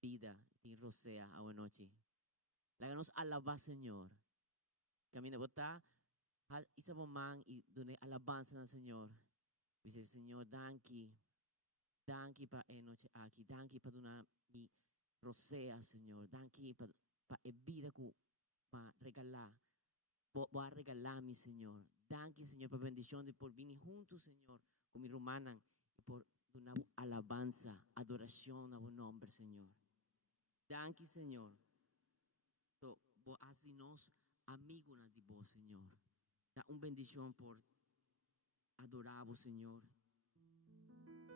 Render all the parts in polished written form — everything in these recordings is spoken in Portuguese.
vida ni rosea a noche. Laganos alaba, Señor. Kami nabota, isa mo mang dunay alabanza ng Señor. Bisa Señor, danki pa noche aquí, danki pa duna ni rosea, Señor. Danki pa vida ko ma regala. Voy a regalar, mi Señor. Danke, Señor, por bendición de por venir juntos, Señor, con mi hermana y por una alabanza, adoración a un nombre, Señor. Danke, Señor. So, vos hacinos amigos de vos, Señor. Da una bendición por adorar vos, Señor.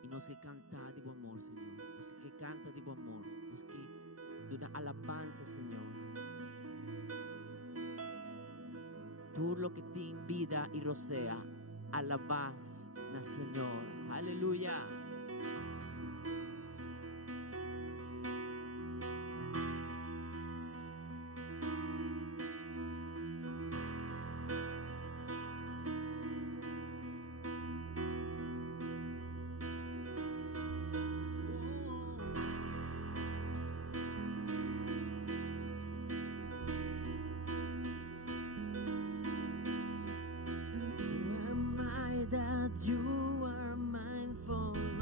Y nos que canta de buen amor, Señor. Nos que canta de buen amor. Nos que da una alabanza, Señor. Tú lo que te vida y rocea, alabas, Señor. Aleluya. Who am I that you are mindful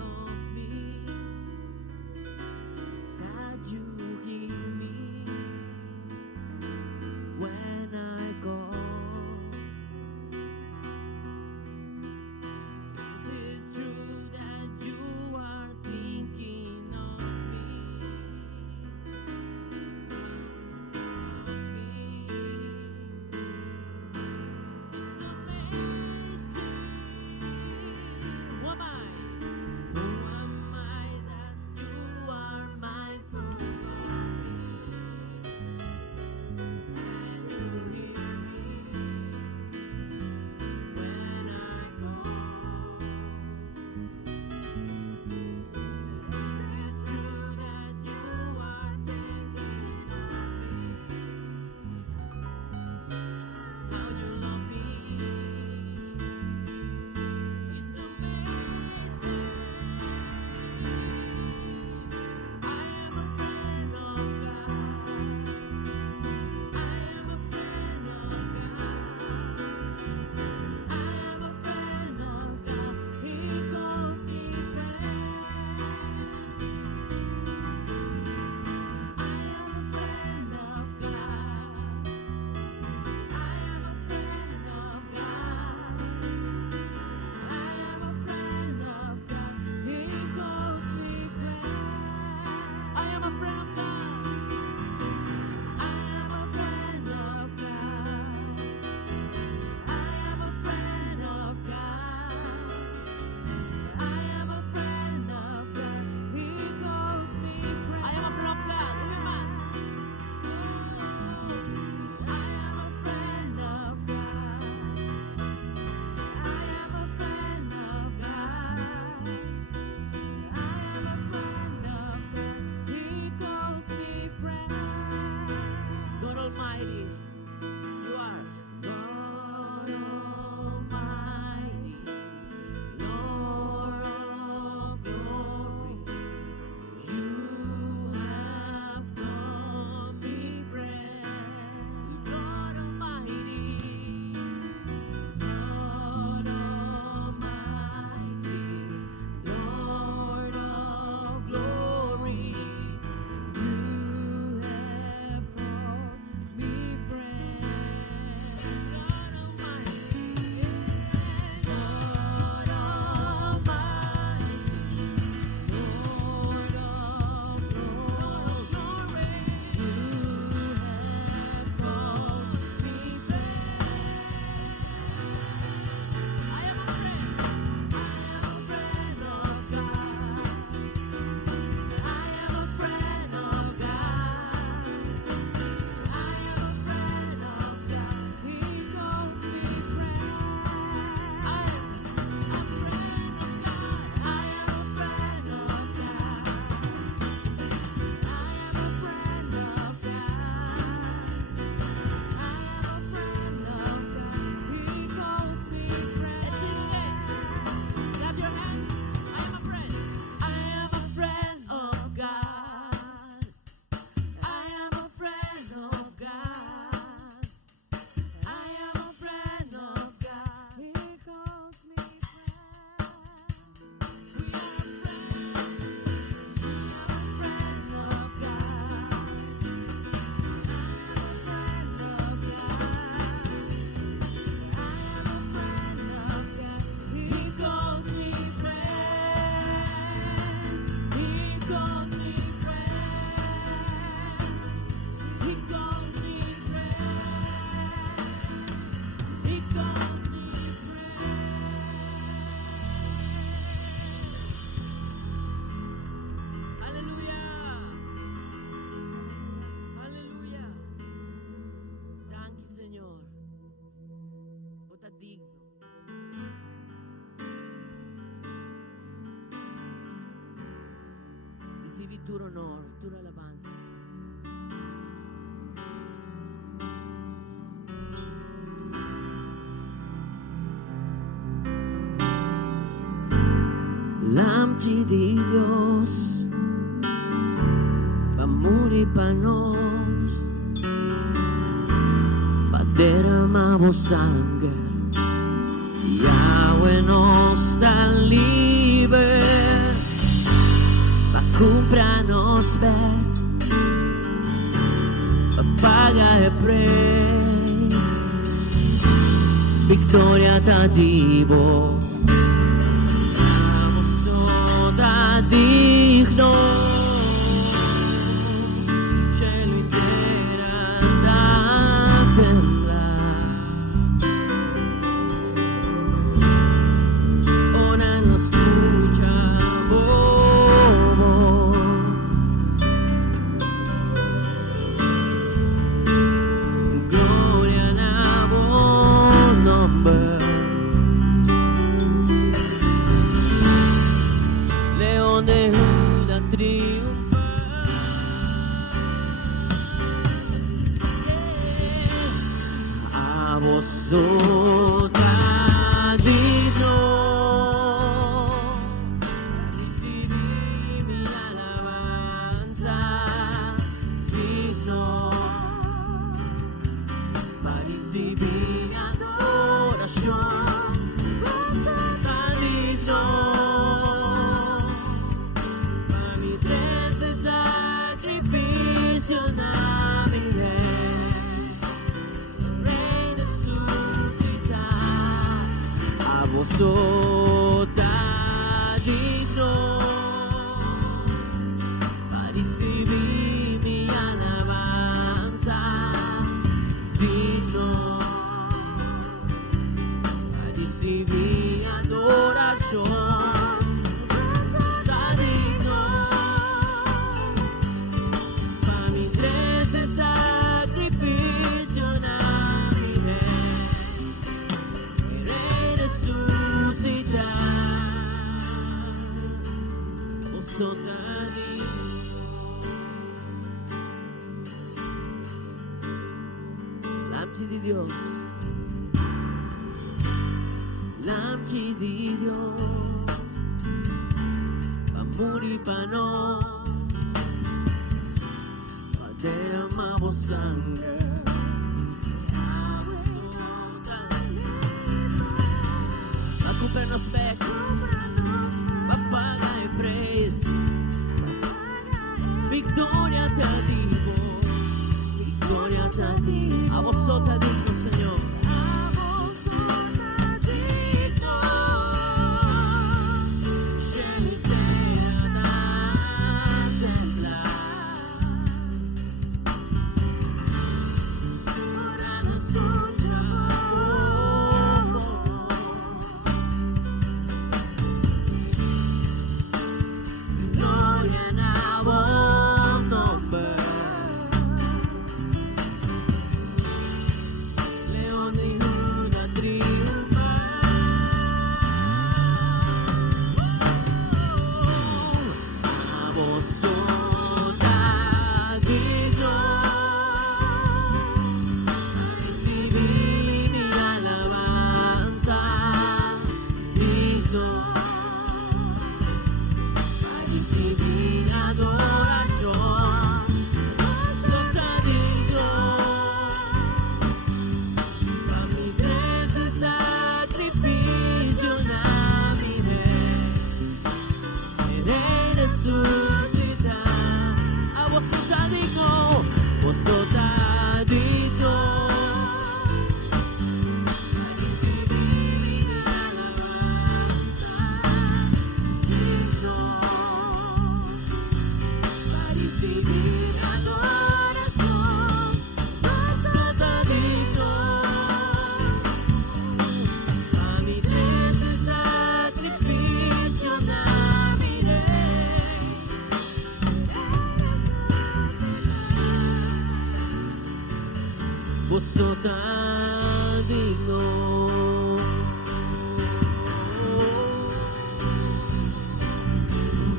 recibir tu honor, tu alabanza. L'amci di Dios va morir per nos, va derramavo sangue, Yahweh nos sta liber, va compranos ver, va pagar el precio, victoria ta divo. Digno, cielo intera da temblar. Ora no escucha voz, gloria na voz nombre. De Judá triunfa, a vosotras digno, recibí mi alabanza, digno, para recibir adoración. Sota digno, para recibir mi alabanza, digno, para recibir adoración, sota digno, para mi triste sacrificio na mi l'amci di Dios, l'amci di Dios, va morir per noi, va derramavo sangue, va comprarnos pecados, va pagar el precio. Victoria te digo, victoria te digo, a vosotras digno, Señor. A vosotras digno, cielo y tierra da temblar. Ahora no escucha gloria na voz nombre.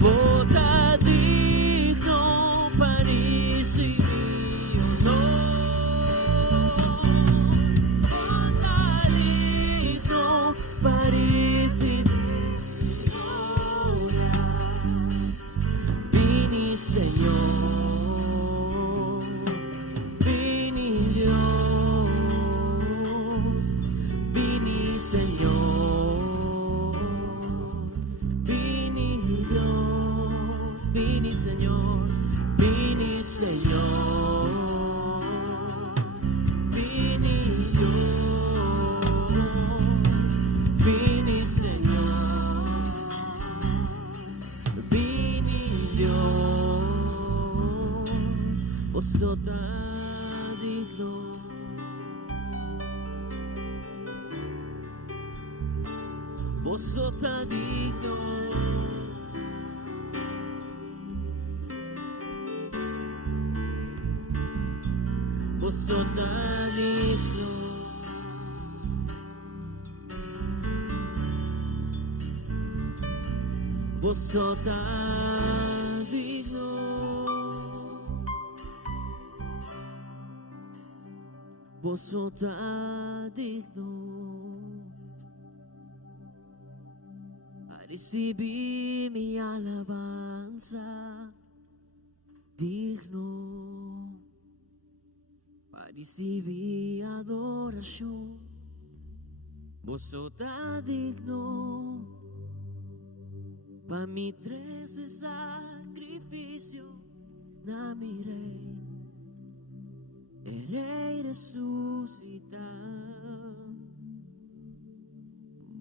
Vota digno, Señor, vini Dios, vini Señor, vini Dios, vini Señor, vini Señor, vini Dios, vini Señor, vini Dios, vosotras digno. Vosotras digno. Vosotras digno. Vosotras digno. Vosotras digno. A recibir mi alabanza, digno. A recibir adoración, vosotras digno. Pa mi tres de sacrificio, na mi rey, rey resucitar.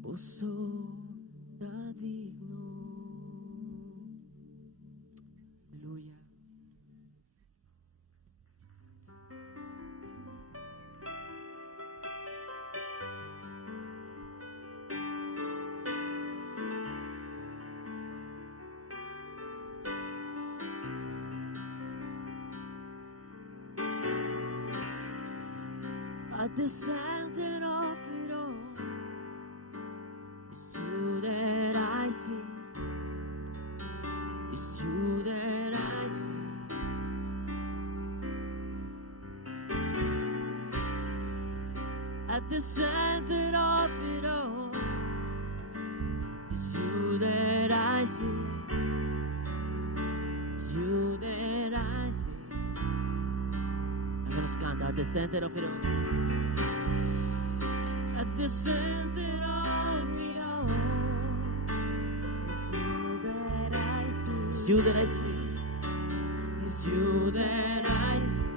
Vosotras digno. Aleluya. At the center of it all, it's you that I see. It's you that I see. At the center of it all, it's you that I see. It's you that I see. I'm gonna canta at the center of it all. At the center of it all, it's you that I see. It's you that I see. It's you that I see.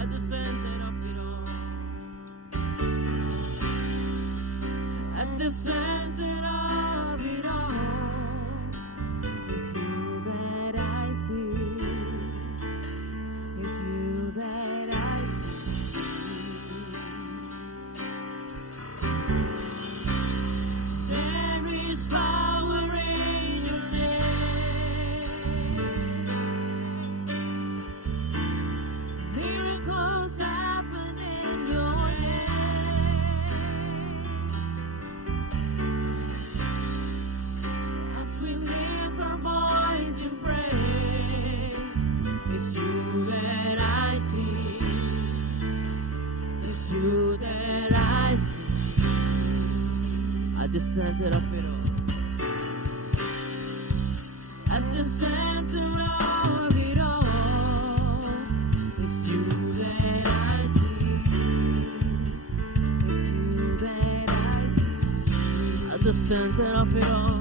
At the center of it all. At the center of it all, it's you that I see. It's you that I see. There is power in your name. Miracles happen in your name. As we lift our voice in praise, it's you that I see. It's you that I see. At the center of it all. At the center of it all, it's you that I see. It's you that I see. At the center of it all.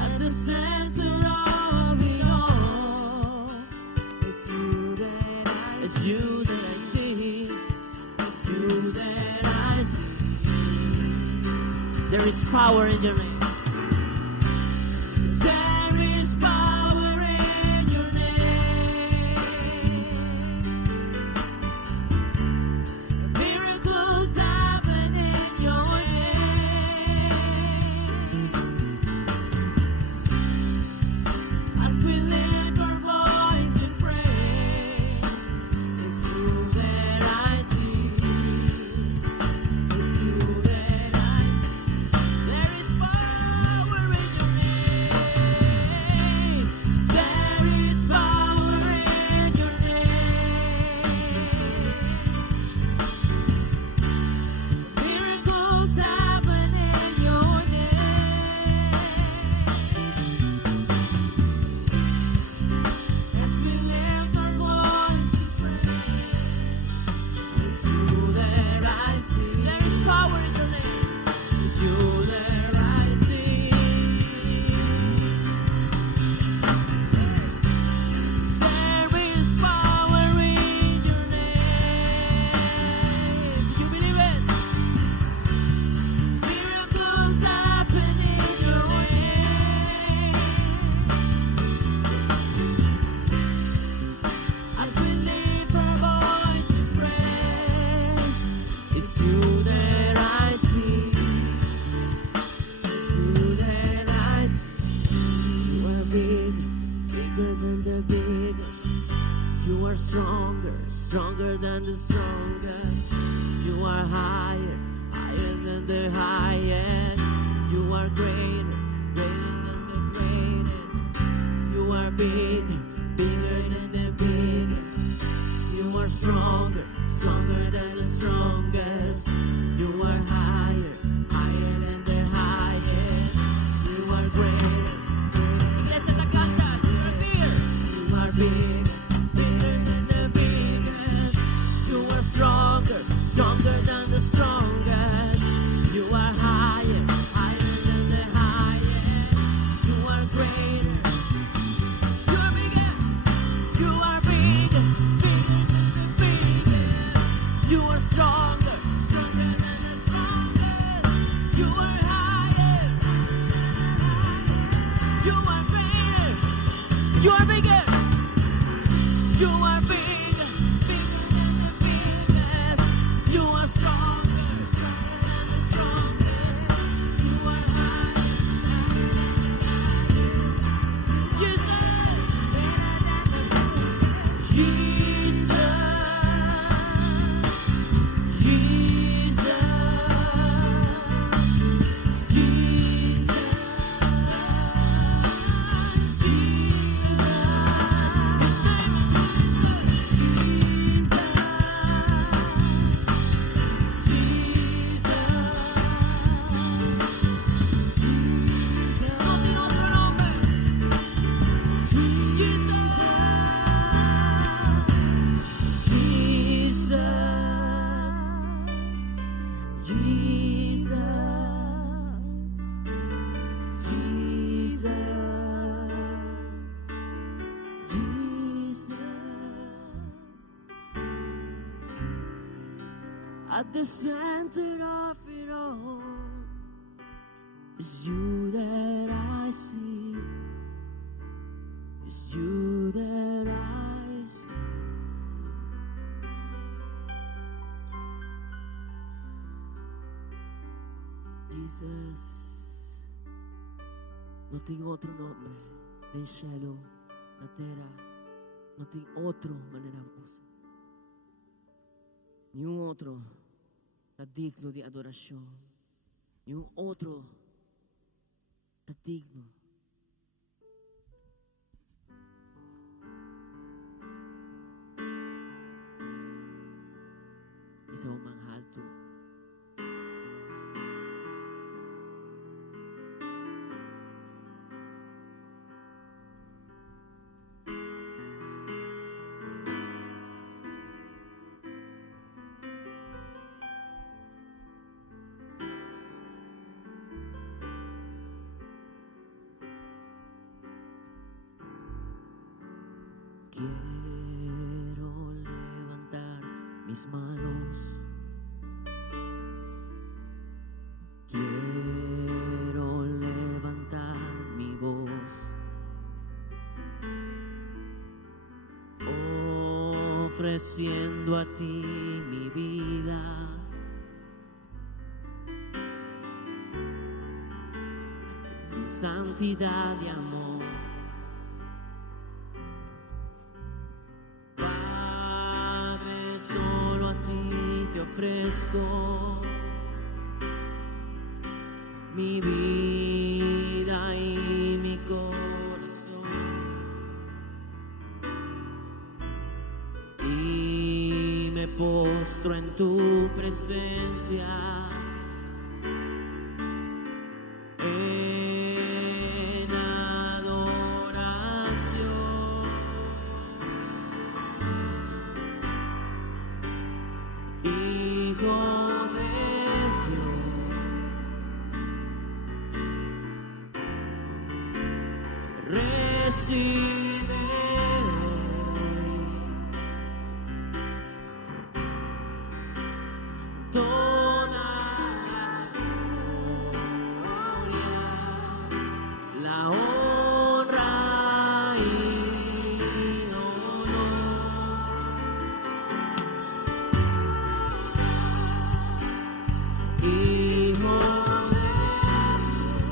At the center of it all, it's you that I see. It's you that I see. It's you that I see. There is power in your name. There is power in your name. Miracles happen in your name. As we lift our voice in praise, it's you that I see. It's you that I see. There is power. big, bigger than the biggest. You are stronger, stronger than the strongest. You are higher, higher than the highest. You are greater, greater than the greatest. You are bigger, bigger than the biggest. You are stronger, stronger than the strongest. You are higher, higher than the highest. You are greater. Iglesia la canta, you are bigger. You are big, bigger than the biggest. You are stronger, stronger than the strongest. You are higher, higher than the highest. You are greater. You are bigger. You are bigger, bigger than the biggest. You are stronger, stronger than the strongest. You are higher. You are bigger. You are bigger. You are bigger, bigger than the biggest. You are stronger, stronger than the strongest. You are higher. Jesus, Jesus, Jesus, at the center of it all is you that I see. It's you that I see. Jesus, no tengo otro nombre nel cielo, na terra, no tengo otro maravilloso. Ni un otro está digno de adoración. Ni un otro está digno. Isa mo manghal to. Quiero levantar mis manos. Quiero levantar mi voz. Ofreciendo a ti mi vida. Sin santidad y amor. Ofrezco mi vida y mi corazón y me postro en tu presencia en adoración. Hijo de Dios, recibe toda la gloria, la honra y honor. Hijo de Dios,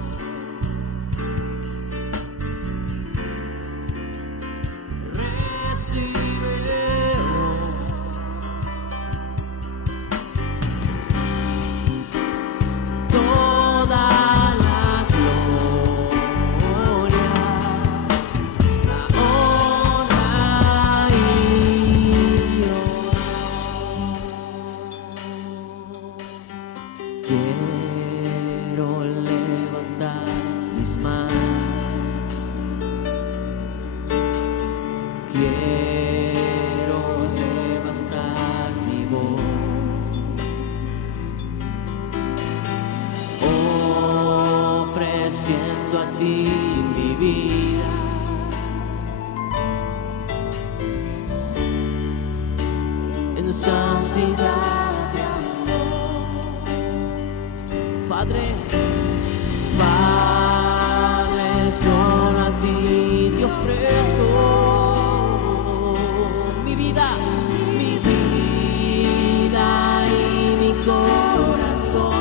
Padre, Padre, solo a ti te ofrezco mi vida y mi corazón,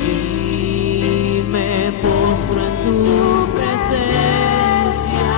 y me postro en tu presencia.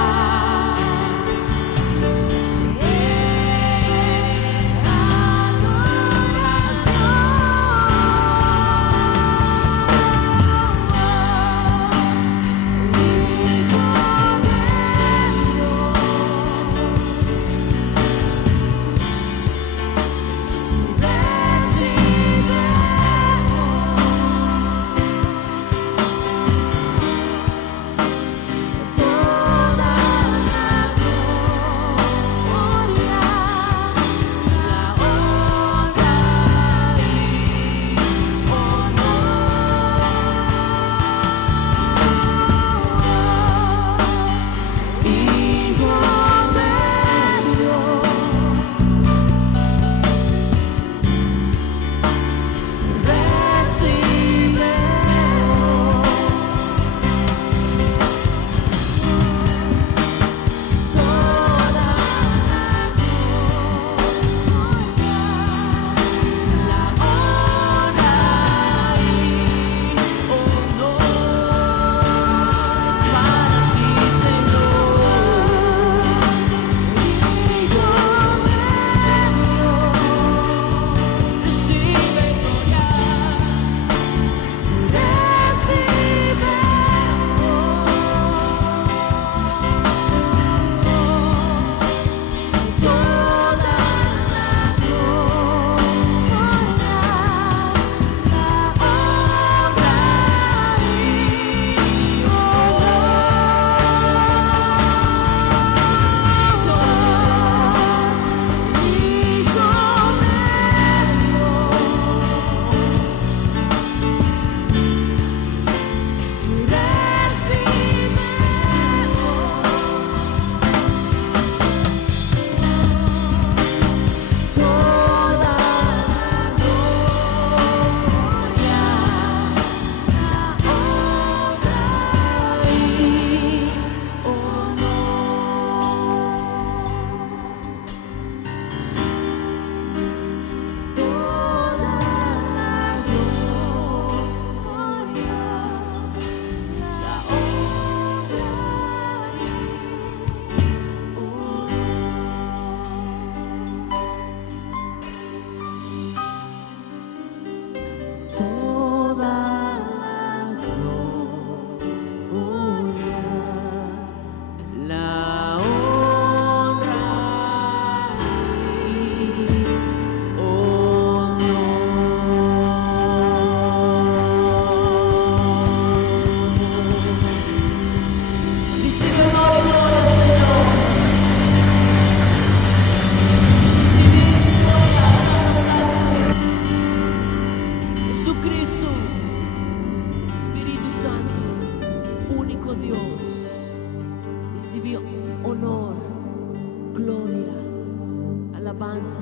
alabanza,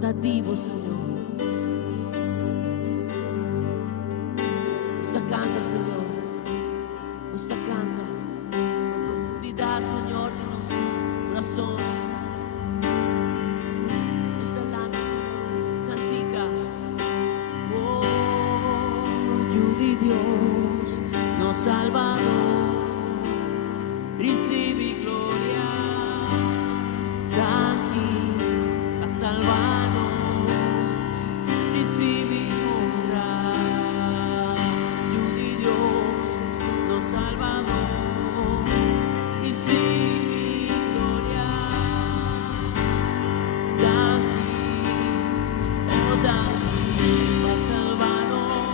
dativo, Señor. Nos la canta, Señor. Nos la canta con profundidad, Señor, de nuestro corazón. Nos la lana, Señor. Cantica. Oh, Dios, Dios, nos Salvador. Recibi gloria da chi a salvarnos, recibi honra, Dios di Dios, nos Salvador, recibi gloria da chi, oh da chi a salvarnos,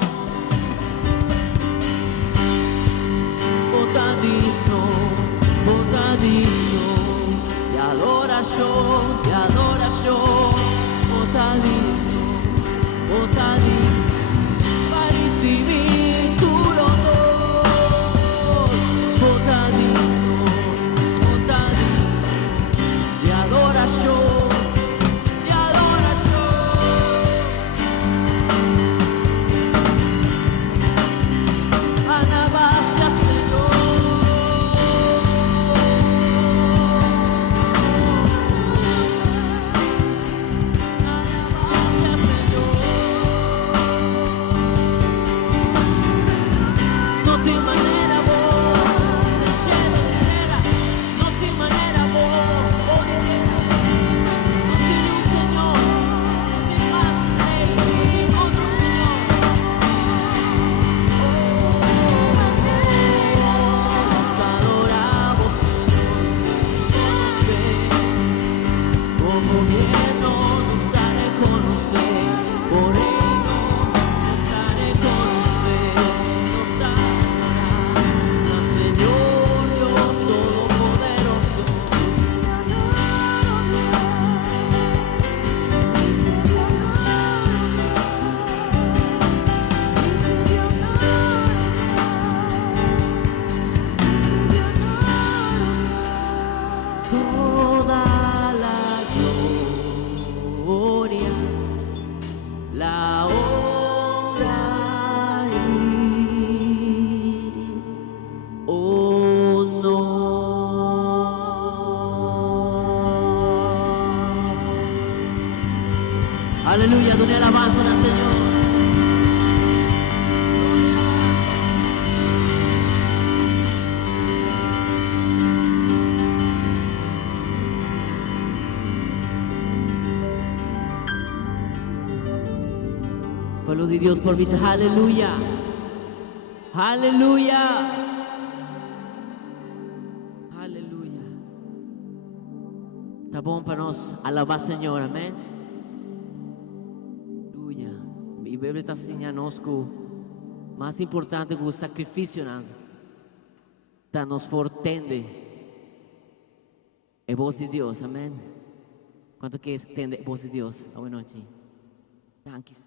oh da digno, de adoración, botadito, para recibir tu honor, botadito, de adoración, Aleluya, done alabanza al Señor. Pueblo de Dios por vista, aleluya. Aleluya. Aleluya. Está bom para nós alabar Senhor, amém? Aleluia. E a Bíblia está ensinando que o mais importante que o sacrifício está nos fortende. É voz de Deus, amém? Quanto que entende a voz de Deus? Boa noite. Thank you.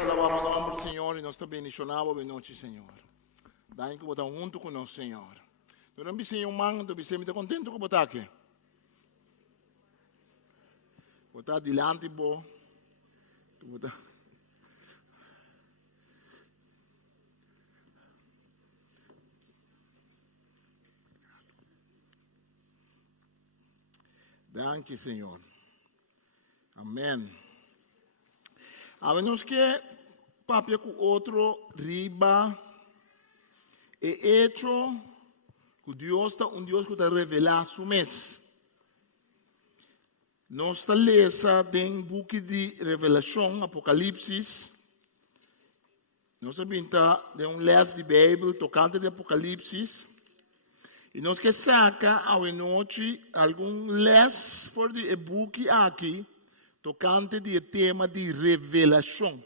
Alabamos o nome do Senhor e nós também bendicionamos a noite, Senhor. Daí que botar junto com nós, Senhor. Tu não bichinho um mango, tu bichinho muito contente com botar aqui. Botar adiante, bo. Tu botar. Danke, Senhor. Amém. A menos que papel com outro riba é hecho que Deus está Deus que está revelar su mês. Nós está lesa em book de Revelação, Apocalipse. Nós está de les de Bíblia tocante de Apocalipse. E nós que saca a noite algum les for de book aqui tocante de tema de revelação.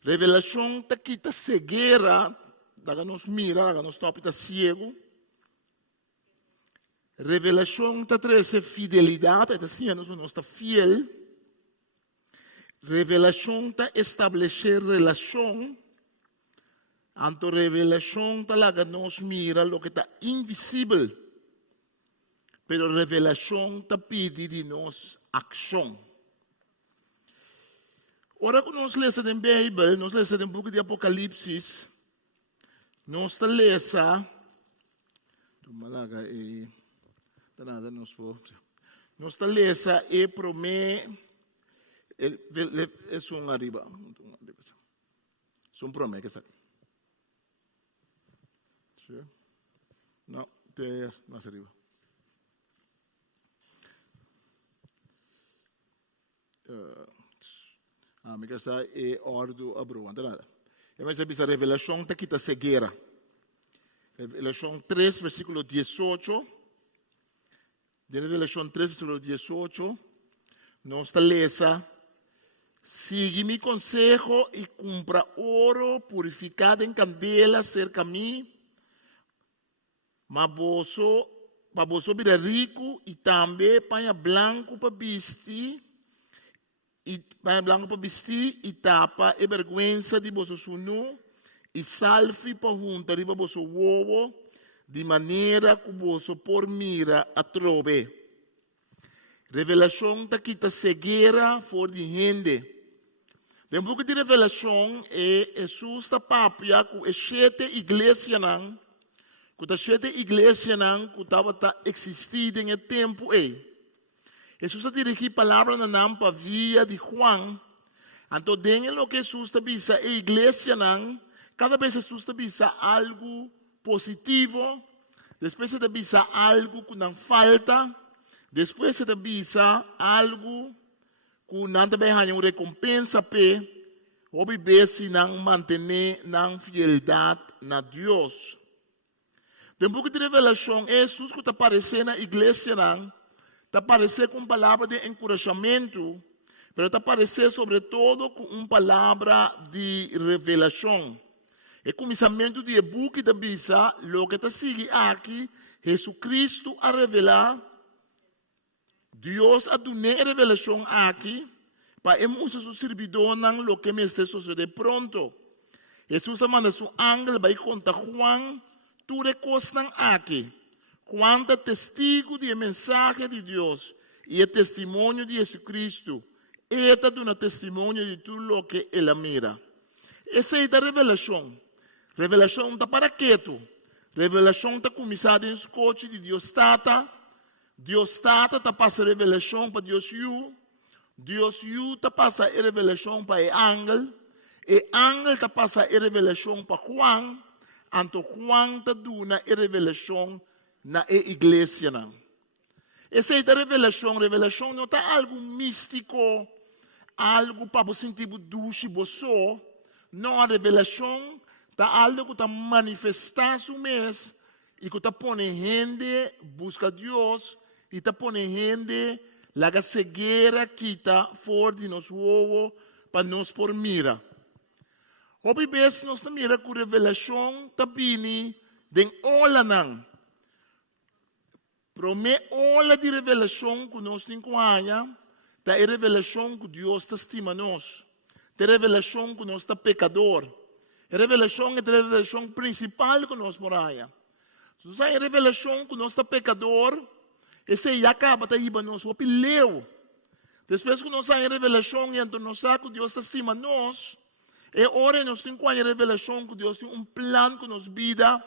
Revelação está aqui, está cegueira, daga nos mira, daga nos topa, está cego. Revelação está trazendo fidelidade, está assim, nós está fiel. Revelação está estabelecer relação. Anto revelação está lá, nos mira, lo que está invisível. Pero revelação está pedindo de nós ação. Ora que nós lemos na Bíblia, nós lemos no book de Apocalipse, nós está lesa, nós está lesa e promete, é um arriba, é um promete, que não, tem mais arriba. Me casa é ordo abro, não nada. Eu me sabia a revelação está aqui cegueira. Revelação 3, versículo 18. De Revelação 3, versículo 18, nós está lesa: sigue mi consejo e compra ouro purificado em candela cerca a mim, mas você vira rico e também panha branco para vestir. E panha branco para vestir e tapa e vergonha de você sunu e salve para juntar riba você ovo de maneira que você por mira a trove. Revelação está aqui cegueira for de gente. De book de Revelação Jesus está papia com sete igrejas não, com as sete igrejas não que estava existindo em tempo Jesus está dirigindo a palavra na nampa via de Juan. Então, dentro do que Jesus está dizendo, a igreja não, cada vez Jesus está dizendo algo positivo, depois está dizendo algo que não falta, depois está dizendo algo que não também há uma recompensa para obedecer se não manter na fidelidade na Deus. Depois de revelação, Jesus que está aparecendo na igreja não, está aparecendo com palavra de encorajamento, mas está aparecendo sobretudo com uma palavra de revelação. E começamento de book da Bisa, o que está seguindo aqui, Jesus Cristo a revelar, Deus a dar revelação aqui, para emusa su servidor não lo que me está sucedendo pronto. Jesus manda su ángel para contar Juan, tu recostan aqui. cuánta testigo del mensaje de Dios y el testimonio de Jesucristo. Esta es un testimonio de todo lo que Él mira. Essa é a revelação. Revelação está para quê? Revelação está começada em escote de Deus Tata. Deus Tata está passando revelação para Deus Yu. Deus Yu está passando revelação para o ángel. E ángel está passando revelação para Juan. Então Juan está dando revelação na igreja. Essa é a revelação. Revelação não está algo místico, algo para você sentir duche, boço. Não, a revelação está algo que está manifestando mês e que está pondo gente busca Deus e está pondo gente lá cegueira que está fora de nosso ovo para nós por mira. Houve vezes nós mira que a revelação está vindo de ola não. Para mim, ola de revelação que nós temos com a está a revelação que Deus está estima nós. De revelação que nós está pecador. A revelação é a revelação principal que nós moramos. Se nós temos a revelação que nós está pecador, esse já acaba de ir para nós, o leu. Depois que nós temos a revelação, então nós sabemos que Deus está estima nós, e ora nós temos a revelação que Deus tem plano com nossa vida,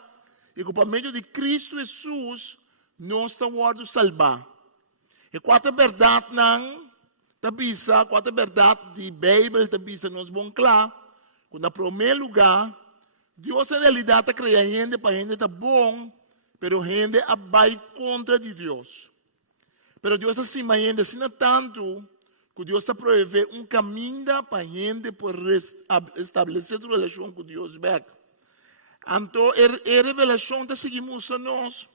e que por meio de Cristo Jesus, nós estamos salvar. E quatro verdades não, tabisa, quatro verdades de Bíblia, tabisa, nós vamos claro, que na primeiro lugar, Deus em realidade está criando gente para gente está bom, pero gente vai contra de Deus. Pero Deus estima gente, assim tanto, que Deus está provendo caminho para gente por estabelecer uma relação com Deus. Então, a revelação está seguimos a nós,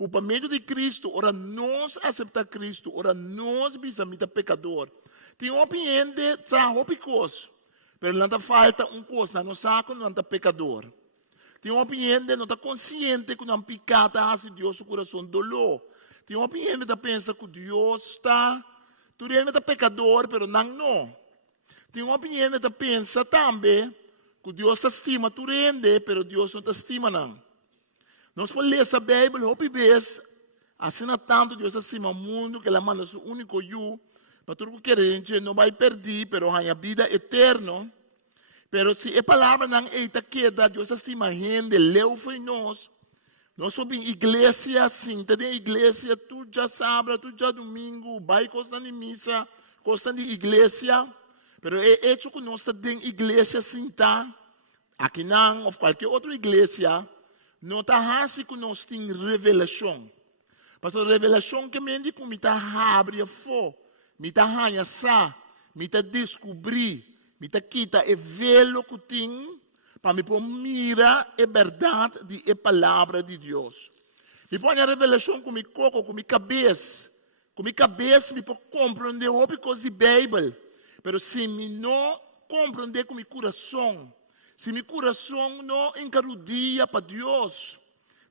que por meio de Cristo, ora nós aceitamos Cristo, ora nós visamos pecador. Tem uma gente que está coisa, mas não falta coisa, não sabe não está pecador. Tem uma gente que não está consciente que não pecado hace Deus o coração dolor. Tem uma gente que pensa que Deus está, tu está pecador, mas não. Tem uma gente que pensa também que Deus estima tu rende, mas Deus não te estima não. Nós podemos ler a Bíblia, houve vezes, assim tanto Deus estima o mundo, que Ele manda seu único Yu, para todo crente não vai perder, mas ganha vida eterna. Mas se a palavra não é queda, Deus estima a gente, leu foi nós. Nós somos igreja assim, tem igreja, tu já sábado, tu já domingo, vai costando de missa, costando de igreja. Mas é hecho que nós temos igreja assim, tá? Aqui não, ou qualquer outra igreja, não está assim que nós temos revelação. Mas a revelação que me diz que me está abrindo fora, me está arranhando, me está descobrir, me está quitando o velo que tem, para me pôr mirar a verdade de a palavra de Deus. Me põe a revelação com meu coco, com minha cabeça. Com minha cabeça, me pode compreender outra coisa de Bíblia. Mas se me não compreender com meu coração, se meu coração não encarudia para Deus,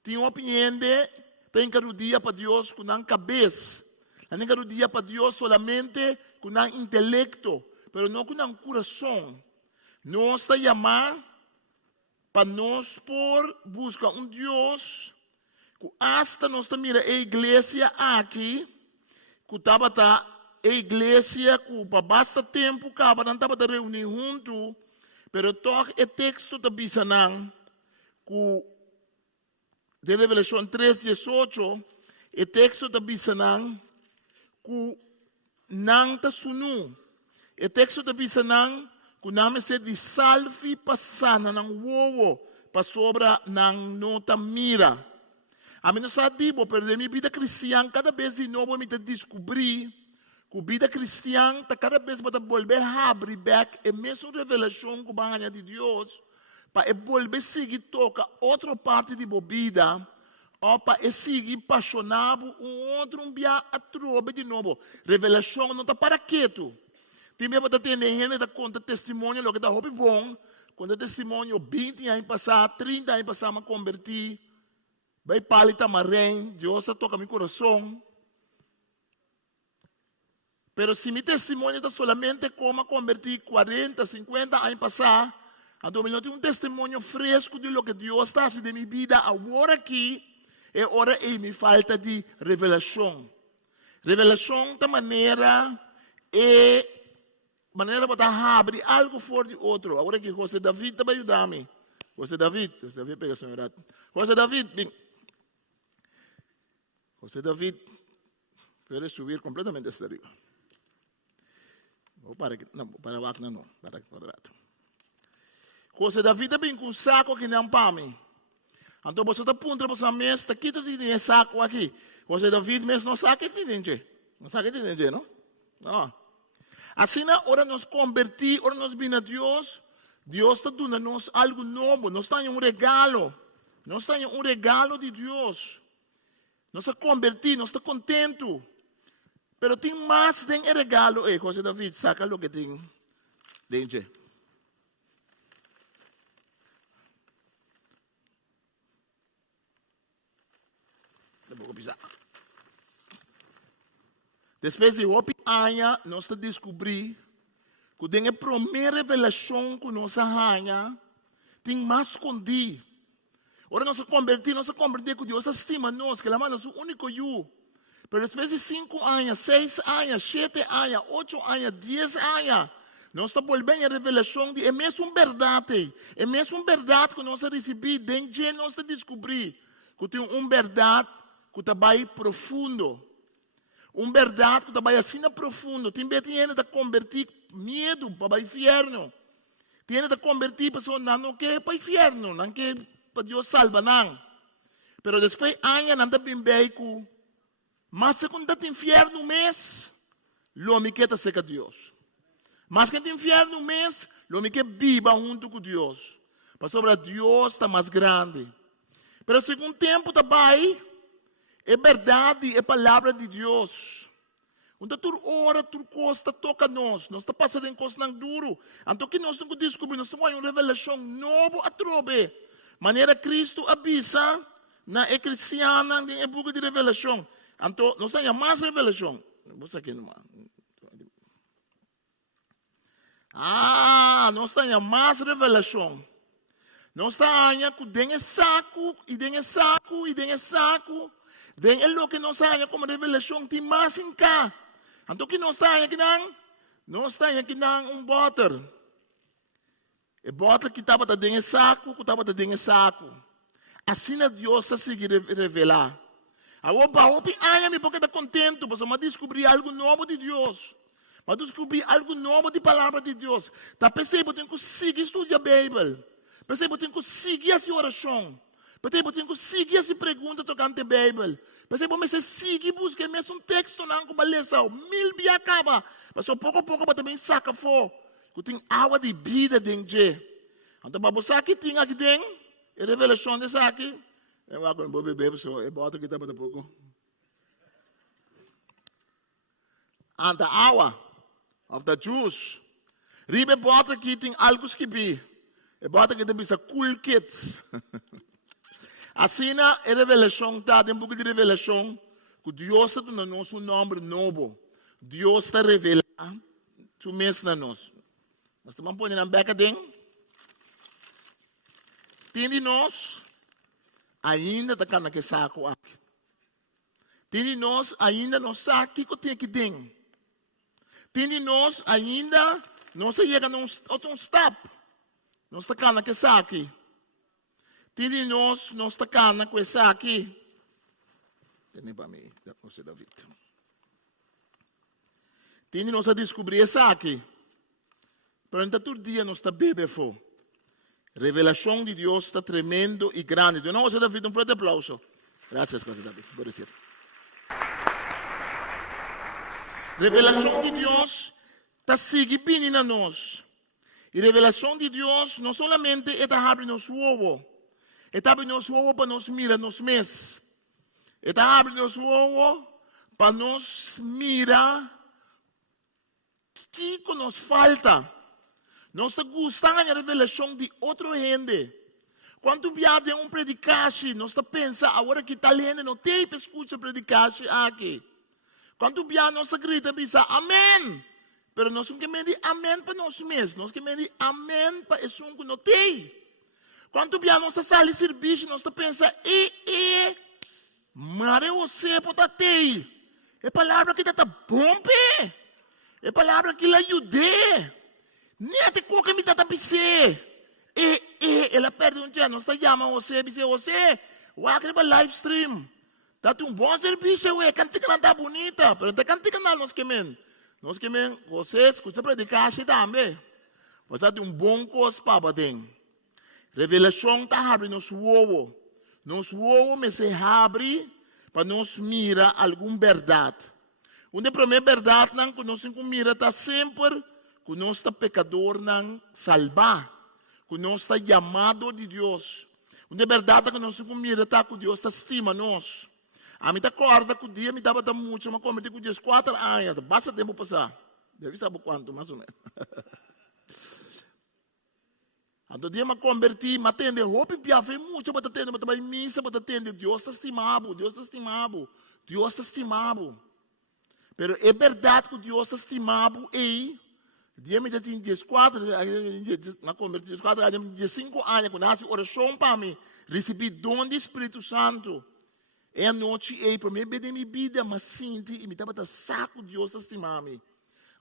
tem uma opinião de tem encarudia para Deus com a cabeça. Não encarudia para Deus solamente com o intelecto, mas não com o coração. Nós está chamando para nós por buscar Deus que hasta nós mira a igreja aqui, que estava a igreja que para basta tempo que não estava reunir junto. Pero toch o texto da Bisanang, de Revelação 3:18, o texto da Bisanang, que não está sunu. O texto da Bisanang, que não é de salve passana ng wowo, para sobra ng nota mira. A mim não sabe, pero de minha vida cristã, cada vez de novo me descobri que a vida cristã está cada vez para volver a abrir back e mesmo revelação que vai de Deus para volver seguir toca outra parte de vida ou para seguir apaixonado outro dia a trobe de novo. Revelação não está para quieto. Tem mesmo para ter gente que conta testemunho lo que está hobby bom, conta testemunho 20 anos passado, 30 anos passado me converti, vai palita marém, Deus toca meu coração. Pero se meu testemunho está solamente como convertir 40, 50 anos passar, então eu tenho testemunho fresco de lo que Deus está fazendo de minha vida agora aqui, E ora me falta de revelação. Revelação da maneira para abrir algo fora de outro. Agora que José David vai ajudar-me. José David pega o senhor. José David, bem. José David, pode subir completamente hasta arriba. Para abaixo não, para quadrado. José David vem com um saco aqui na pame. Então você está apontando para essa mesa, está aqui, tem um saco aqui. José David mesmo não sabe o que tem, não sabe o que tem, não? Não. Assim, ora nos convertir, ora nos vir a Deus, Deus está dando-nos algo novo, nos está em um regalo. Nos está em um regalo de Deus. Nos está convertir, nos está contento. Pero tem mais de um regalo, José David, saca o que tem dentro. Depois de 8 anos, nós descobrimos que tem a primeira revelação que nós temos, tem mais escondido. Ora, nós convertimos que Deus estima nós, que Ele é o único eu. Mas depois de 5 anos, 6 anos, 7 anos, 8 anos, 10 anos, nós estamos voltando a revelação de é mesmo verdade. É mesmo verdade que nós recebemos, desde nós descobrimos que tem uma verdade que está bem profundo. Uma verdade que está bem assim profundo. Tem gente que convertir medo para o inferno. Tem gente que convertir pessoas não que para o inferno, não que para Deus salva, não. Mas depois anos não está bem bem. Mas se quando está inferno mês, lo me queda seca Deus. Mas quando está inferno mês, lo me queda viva junto com Deus. Mas sobre Deus está mais grande. Mas segundo tempo está bem. É verdade, é palavra de Deus. Então, toda hora, toda coisa toca nós. Nós estamos passando em coisas não duro. Então, que nós temos que descobrir, nós temos uma revelação nova a trobe. Maneira Cristo avisa na cristiana, na época de revelação. Então, nós temos mais revelação. Vou aqui numa. Nós temos mais revelação. Nós temos que tem saco, e tem saco, e tem saco. Den é o que nós temos como revelação tem mais em cá. Então que nós temos aqui não butter. E butter que estava dentro do saco, que estava dentro do saco. Assim Deus a seguir revelar. Agora, me porque está contente, porque eu descobri algo novo de Deus. Eu descobri algo novo de palavra de Deus. Tá percebendo, eu tenho que seguir estudar a Bíblia. Percebendo, eu tenho que seguir essa oração. Percebendo, eu tenho que seguir essa pergunta tocante a Bíblia. Percebendo, mas se seguir, busca mesmo um texto não como beleza. 1000 bias acaba. Mas pouco a pouco, também saca fora. Que tem água de vida dentro. Então, para você aqui, tem aqui dentro. A revelação dessa aqui. Eu não vou beber, pessoal. Eu boto aqui para pouco. And the hour of the Jews. Ribe bota aqui, tem algo que vi. E bota aqui, tem cool kids. Assim, a revelação está, tem um pouco de revelação, que Deus está dando nós um nome novo. Deus está revelando o mesmo a nós. Nós estamos pondo na beca dentro. Tem de nós, ainda está naquele saco aqui. Tem de nós, ainda não sabe o que tem aqui dentro. Tem de nós, ainda, não se chega a um stop. Nós está naquele saco aqui. Tem de nós está cana com esse aqui. Tem para mim, da José David. Tem de nós a descobrir esse aqui. Pero então todo dia nós está bebendo. Revelação de Deus está tremendo e grande. Então, José David, um forte aplauso. Graças, José David. Por dizer. Revelação de Deus está seguindo a nós. E revelação de Deus não solamente está abrindo os ovos. Está abrindo os ovos para nos mirar nos meses. Está abrindo os ovos para nos mirar o que nos falta. Nós gostamos da revelação de outra gente. Quando viaja um predicache, nós pensamos, agora que está lendo, não tem para escutar predicache aqui. Quando viaja, nós grita, pensa, amém. Mas nós não queremos dizer amém para nós mesmos. Nós queremos dizer amém para esse que não tem. Quando viaja, nós saímos de serviço, nós pensamos, Mare você potatei. É palavra que tá bombe. É palavra que lhe ajude. Nete coca me tá tapise. Ela perde um dia, nós está chamando você, dice você, o acre para live stream. Tá um bom serviço, ué, cantica não tá bonita, pero tá cantica não nós quemen. Nós quemen, você escuta predicar assim também. Você tem um bom coisa para bater. Revelação tá abrindo nos uovo. Nos uovo me se abre para nós mira alguma verdade. Uma primeira verdade não que nós mira tá sempre que nós está pecador não salvar. Que nós está chamado de Deus. Uma verdade que nós mira tá que Deus está estima nós. A mim tá corda que o dia me dava muito, mas como com dias 4 anos, basta tempo passar. Deve saber quanto, mais ou menos. Então dia me converti, me atende, roupa e piafei muito, mas atende, mas também missa, mas atende, Deus está estimado, Deus está estimado, Deus está estimado. Pero é verdade que Deus está estimado e dia me tem dias 4, me converti dias 4 anos, dias 5 anos, quando nasce oração para mim, recebi dom do Espírito Santo. É a noite, para mim, bem minha vida, mas sinto e me estava saco Deus está estimando.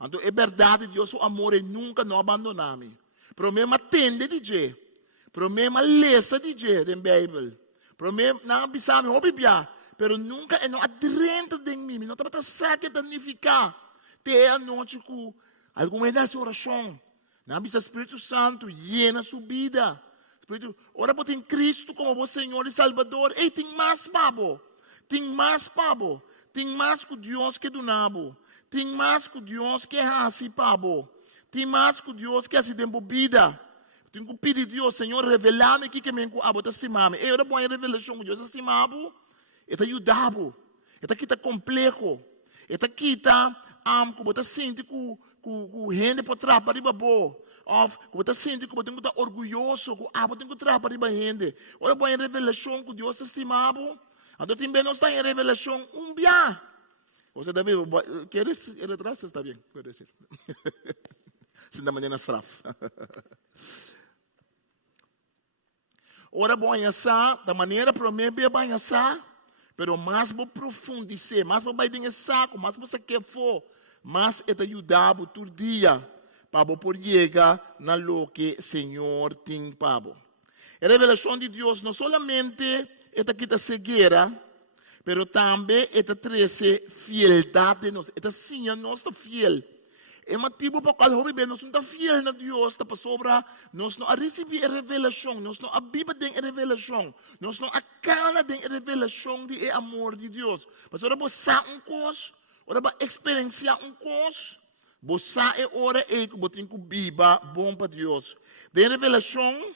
Então é verdade, Deus o amor e nunca não abandonar-me. Para mim, atende de Deus. Para mim, lesa de Deus na Bíblia. Para mim, não abisame, obibia, pero nunca é não aderente de mim, não estava saco danificar. Até a noite com alguma dessa oração, não abisa Espírito Santo, llena sua vida. Ora por em Cristo como o Senhor e Salvador. E tem mais pabo. Tem mais pabo. Tem mais que Deus que do nabo. Tem mais que Deus que é assim pabo. Tem mais que Deus que é assim tempo vida. Tem que pedir a Deus, Senhor, revelar-me que me abo te estimar-me. E ora boa revelação que Deus estimado. E te ajudabo. E te quita complexo. E te quita como te sente com gente por trás para riba boa. Of, como está sentindo, como tem que estar orgulhoso, como tem que trabalhar para a gente. Olha, boa revelação que Deus estimado. Então, também nós estamos em revelação dia. Você deve, queres ir atrás? Está bem, pode ser. Se da maneira straf. Ora, boa essa, da maneira para mim, bem boa essa, pero mais vou profundizar, mais vou vai ter saco, mais você quer for, mais é te ajudar todo dia. Para por chegar na lo que o Senhor tem para. A revelação de Deus não solamente é que está cegueira, mas também é que traz fieldade de nós. É sim, nós estamos fiel. É um tipo para qual nós não estamos fiel na Deus, para sobra, nós não recebemos a revelação, nós não abrimos a revelação, nós não acala a revelação do amor de Deus. Mas ora você coisa, ora experienciar coisa. Você é hora que você tem que viver bom para Deus. De Revelação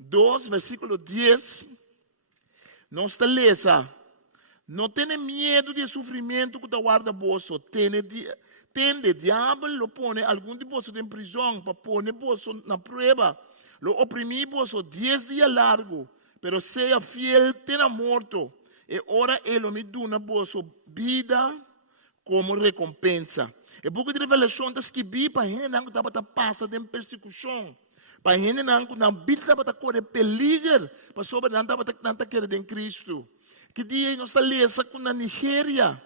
2, versículo 10, nós está lesa. Não tenha medo de sofrimento que está guarda bolso. Tende, diabo lo põe algum de bolso em prisão para pôr bolso na prova. Lo oprimir bolso 10 dias largo, pero seja fiel, tenha morto. E ora ele me dá bolso vida como recompensa. É pouco de revelação das que vi para gente não estava passa de persecução. Para gente não vida estava correr peligro, para sobre não estava querer em Cristo. Que dia nós está lesa com na Nigéria,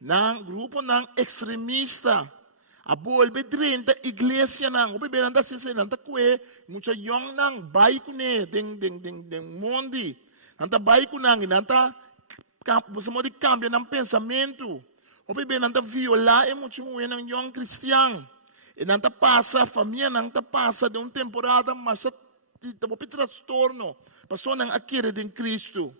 na grupo não extremista, a bolbe 30 igreja não, o bebê anda se não está coe, muita young não vai com ne, den mundo, não está vai com não, não está você pode cambiar no pensamento. O bebê não está violar, é muito ruim ng young cristiano. E não está passa, a família não está passa de uma temporada, mas está um transtorno. Passou não aquele de Cristo.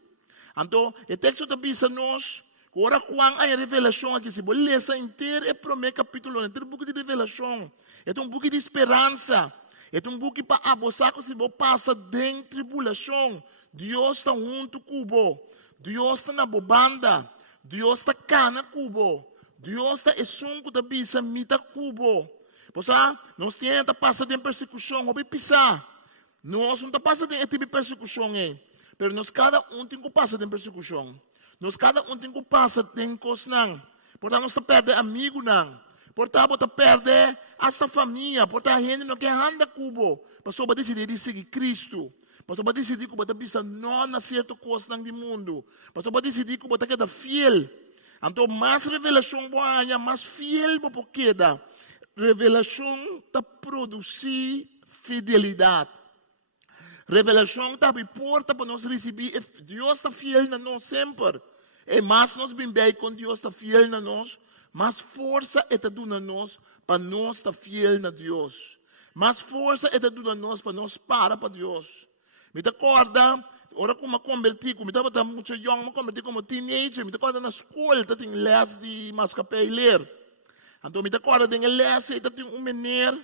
Então, o texto está dizendo nós, agora quando há revelação aqui, se você ler inteiro, é o primeiro capítulo, é um book de revelação, é um book de esperança, é um book para abusar que se você passa de tribulação, Deus está junto com você, Deus está na banda. Deus está cá na cubo. Deus está essunco da bisa mita cubo. Pois nós temos que passar de persecução, ou pisar. Nós não passamos de tipo de persecução, mas nós cada tem que passar de persecução. Nós cada tem que passar de coisa não. Portanto, nós perde amigo não. Portanto, nós perde essa família. Portanto, a gente não quer andar cubo. Pastor, vai decidir seguir Cristo. Pastor ba decidir ko bata bisa não na certo coisa ng mundo. Pastor ba decidir ko bata queda fiel. Então, mais revelação boa, mais fiel bo queda. Revelação ta produzir fidelidade. Revelação ta porta para nós receber. Deus está fiel na nós sempre. E mais nós bem com Deus está fiel na nós, mais força é ta na nós para nós estar fiel na Deus. Mais força é ta na nós para nós para Deus. Me acorda, ora como me converti, como estava muito jovem, me converti como teenager, me acorda na escola, tá tem les de mascapé e ler. Então me acorda tem les, tá tem menino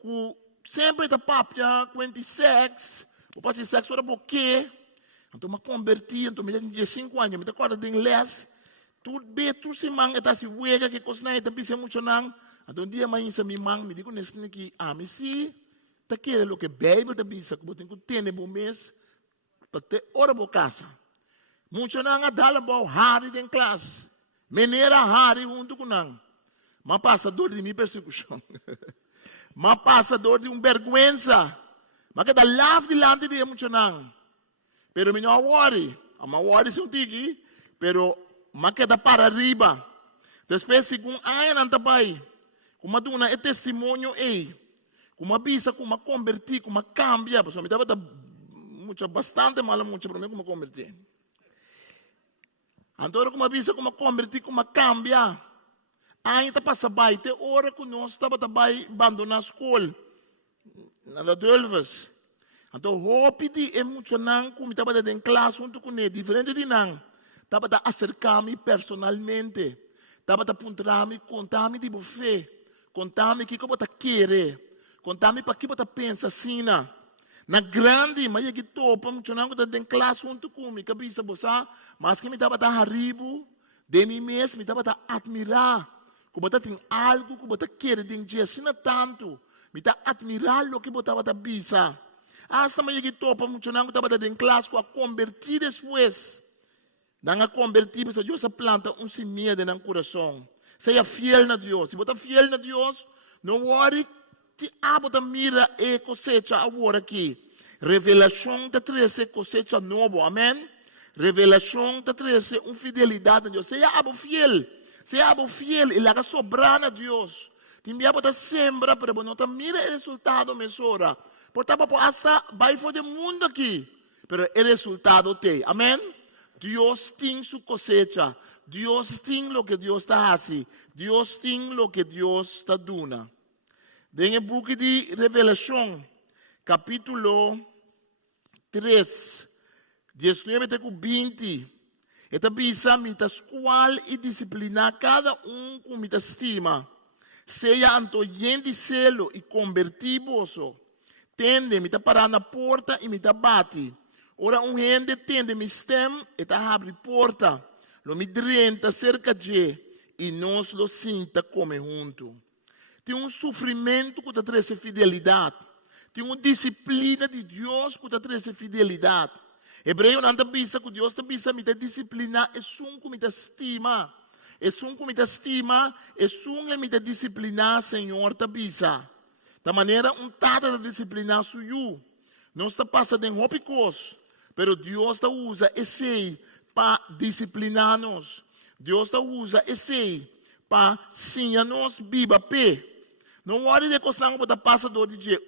que sempre tá papia, 26, o passe sexo era porque, então me converti, então me tinha 5 anos, me acorda tem les, tudo bem, tudo se manga, tá se uega que coisa não é, tá pensando muito não. Então dia mais me mang, me digo nesse que me si ta quer lo que Bible ta bisa ko botin ko tene bo mes pate ora bo casa mucho na nga dala bo hari den class menera hari junto ko nang mapasador de mi persecução mapasador de vergüenza makita love dilante de mucho nang pero minha worry ama worry sung tigi pero makita para riba depois kung ayan ang tabay kung maduna e testimonio como avisa, como convertir, como cambia. Pues, me estaba bastante mala, mucho, pero me como convertir. Então, como avisa, como convertir, como cambia. Ainda passa baite, hora que nós estava também abandonar a escola. Na Adolfos. Então, hope de é muito não, como estava em classe junto com ele, diferente de não. Estava a acercar-me personalmente. Estava a apontar-me, contar-me de buffet. Contar-me o que eu vou querer. Contar-me para que você pensa assim, na grande, mas é que topa, muito não, que está em classe junto comigo, cabeça, você, mas que me estava a arribo, de mim mesmo, me estava a admirar, que você tem algo que você quer, tem dia assim tanto, me está a admirar o que você estava a bisa. Hasta mas é que topa, muito não, que estava em classe, que a convertir depois, não a convertir, porque Deus planta semente no coração. Seja fiel na Deus, se você é fiel na Deus, não worry, que abota mira e cosecha agora aqui. Revelação da 13 cosecha novo, amém? Revelação da 13 fidelidade a Deus. Seja abo fiel, e lá sobrar a Deus. Timia abota sembra, para não tá mira o resultado mesora. Portanto, hasta vai for do mundo aqui, pero o resultado tem, amém? Deus tem sua cosecha, Deus tem o que Deus está fazendo, Deus tem o que Deus está dando. Em book de Revelação, capítulo 3, 19 até 20, esta bisa mita escoal e disciplinar cada com mita estima, seja antoyente celo e convertiboso, tende mita parar na porta e mita bate, ora gente tende mi stem e ta abre porta, lo mi drenta cerca de e nós lo sinta come junto. Tem sofrimento que traz fidelidade. Tem uma disciplina de Deus que traz fidelidade. Hebreu não está bisa que Deus está bisa me disciplina é sum que me estima. É sum que me estima, é sum que me disciplina, Senhor está bisa. Da maneira tata da disciplina suyo. Não está passando em hópicos, pero Deus está usa esse para disciplinar-nos. Deus está usa esse para ensinar-nos viva pé. Não olhe de coisa para passar do dia.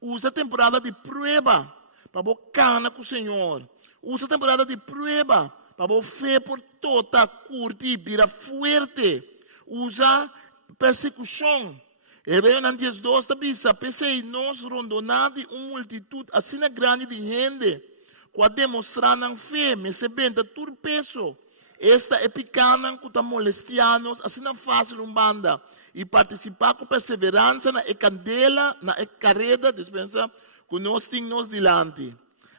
Usa a temporada de prova para bocar com o Senhor. Usa a temporada de prova para botar fé por toda curtir, vira forte. Usa persecução. Hebreu não diz dois da bisa. Pensei nós rondonado de uma multitud assim grande de gente para demonstrar a fé, mas se benta tudo peso. Esta é pequena que está molestiando, assim fácil banda. E participar com perseverança na candela, na carreira, dispensa, que nós temos dilante.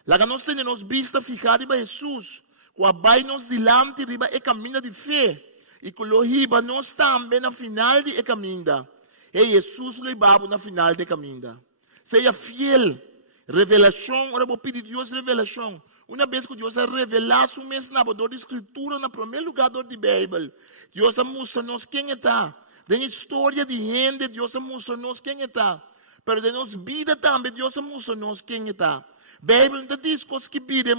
Lá que nós temos vista ficar riba Jesus, que vai nos dilante riba é caminho de fé, e que lo riba nós também na final de caminho. E Jesus levava na final de caminho. Seja fiel, revelação, ora vou pedir Deus revelação. Uma vez que Deus revelar o mesmo na de escritura, no primeiro lugar da Bíblia, Deus mostra-nos quem está. Da história de gente, Deus mostra-nos quem está. Pero de nossa vida também, Deus mostra-nos quem está. Bíblia não diz coisas que pidem,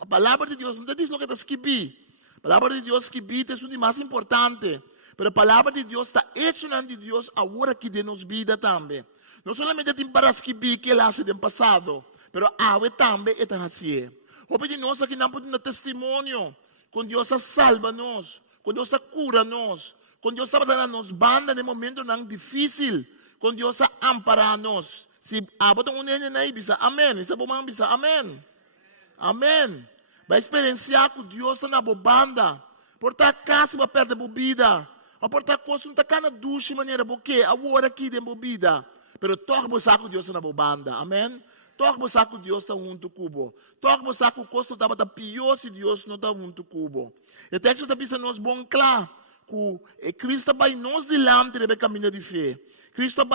a palavra de Deus não diz o que está escrito. A palavra de Deus que é o mais importante. Mas a palavra de Deus está hecha de Deus agora que de nos vida também. Não somente tem para escrever que ele hace no passado, mas agora também está assim. Hoje de nós aqui não podemos testemunho. Quando Deus salva-nos, quando Deus cura-nos, quando Deus nos banda no momento não difícil, quando Deus ampara-nos. Se abotang unen na bisa, amen. Isa po mga bisa, amen. Amen. Vai experienciar com Deus na bobanda. Porta casa para perder bebida. A porta coisa não está na ducha maneira porque agora aqui tem bebida. Pero toque você com Deus na bobanda, amen. Toque você com Deus está junto cubo. Toque você com o custo estava da pior se Deus não está junto cubo. E texto está pensando nos bom claro que Cristo vai nos de lá de caminho de fé. Cristo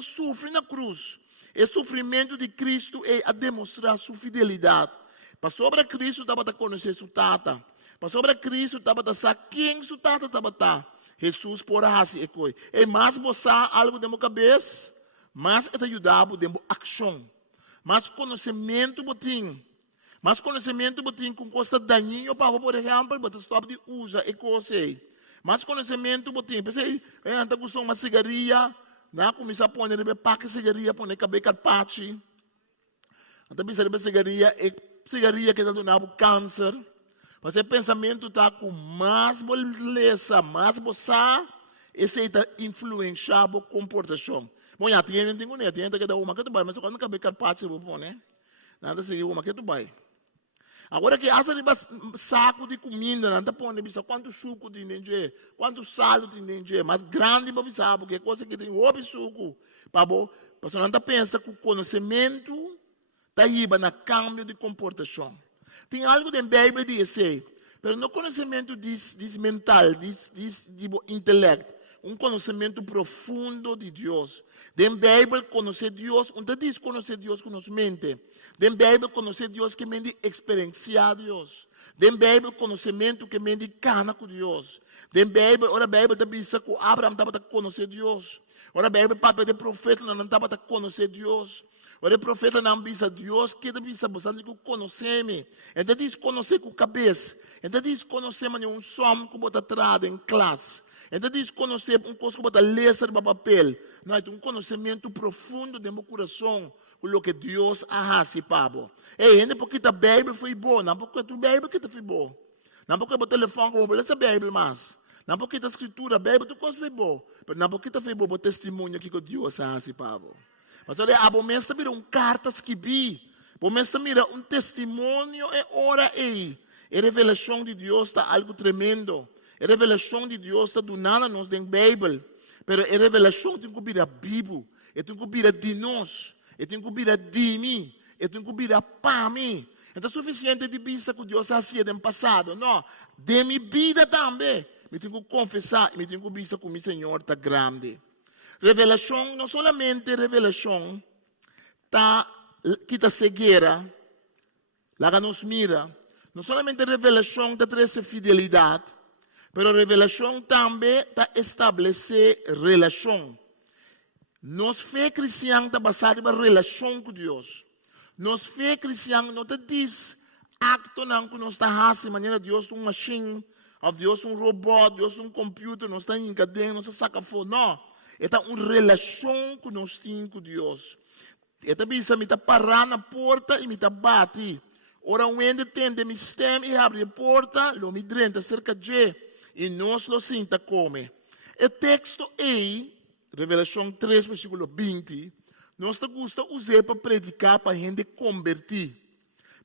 sofre na cruz. O sofrimento de Cristo é a demonstrar sua fidelidade. Para sobre Cristo estava a conhecer sua tata. Para sobre Cristo estava a saber quem sua tata estava. Jesus por assim é mais você algo de minha cabeça, mais é ajudar de minha ação. Mais conhecimento botim. Mais conhecimento botim com costa daninho para por exemplo, você stop de usa e coisa. Mas conhecimento botim, pensei, anda gostou uma cigaria, na começar a pôr nele paca cigaria, pôr nele cabelo carpacci. Anda pensar nele cigaria que está dando câncer. Mas o pensamento está com mais beleza, mais bossa, esse está influenciando a comportação. Bom, já tem gente que dá uma que tu vai, mas quando cabelo carpacci vou pôr, né? Nada seguir uma que tu vai. Agora que asa de saco de comida, não está pondo bisa quanto suco tem dentro, quanto sal tem dentro, mas grande para bisa, porque coisa que tem outro suco, para bom, mas não está pensando que o conhecimento está aí na câmbio de comportação. Tem algo da Bíblia que diz, mas no conhecimento diz mental, diz intelecto, conhecimento profundo de Deus. Da Bíblia conhecer Deus, não diz conhecer Deus com nossa mente. Da Bíblia conhecer Deus que mende experienciar Deus. Da Bíblia conhecimento que mende cana com Deus. Da Bíblia, ora a Bíblia está dizendo que Abraão estava a conhecer Deus. Ora a Bíblia, papel de profeta não estava a conhecer Deus. Ora o profeta não disse Deus que está dizendo que conhecer-me. Então diz conhecer com a cabeça. Então diz conhecer-me um som que você traz em classe. Então diz conhecer coisa que você lê no papel. Não é um conhecimento profundo do meu coração. O que Deus faz, Pablo. E ainda porque a Bíblia foi boa, não porque a Bíblia que foi boa. Não porque o telefone como essa Bíblia mais. Não porque a escritura, a Bíblia, tu coisa foi boa. Mas não porque foi boa o testemunho que Deus faz, Pablo. Mas olha, a bomesta mira cartas que vi. Bomesta mira testemunho e ora aí. A revelação de Deus está algo tremendo. A revelação de Deus está do nada nos da Bíblia. Mas a revelação tem que vir a Bíblia. Tem que vir de nós. Tem que vir de mim. Tem que vir para mim. Então é suficiente de vista que Deus fazia no passado. Não. De minha vida também. Eu tenho que confessar. Eu tenho que vista que o meu Senhor está grande. Revelação, não somente revelação, que está cegueira, lá que nos mira. Não somente revelação está trazendo fidelidade, mas revelação também está estabelecer relação. Nossa fé cristã está baseada na relação com Deus. Nossa fé cristã não está diz acto não que nós está fazendo de maneira Deus é uma machine, ou Deus é um robô, Deus é um computer, nós está em cadeia, nós está saca fogo. Não. É uma relação que nós temos com Deus. É também se me está parar na porta e me está bate. Ora, onde tem de me stem e abre a porta, lo me drenta cerca de e nós lo sinta come. O texto aí, Revelação 3, versículo 20, nós gosta usar para predicar para a gente convertir.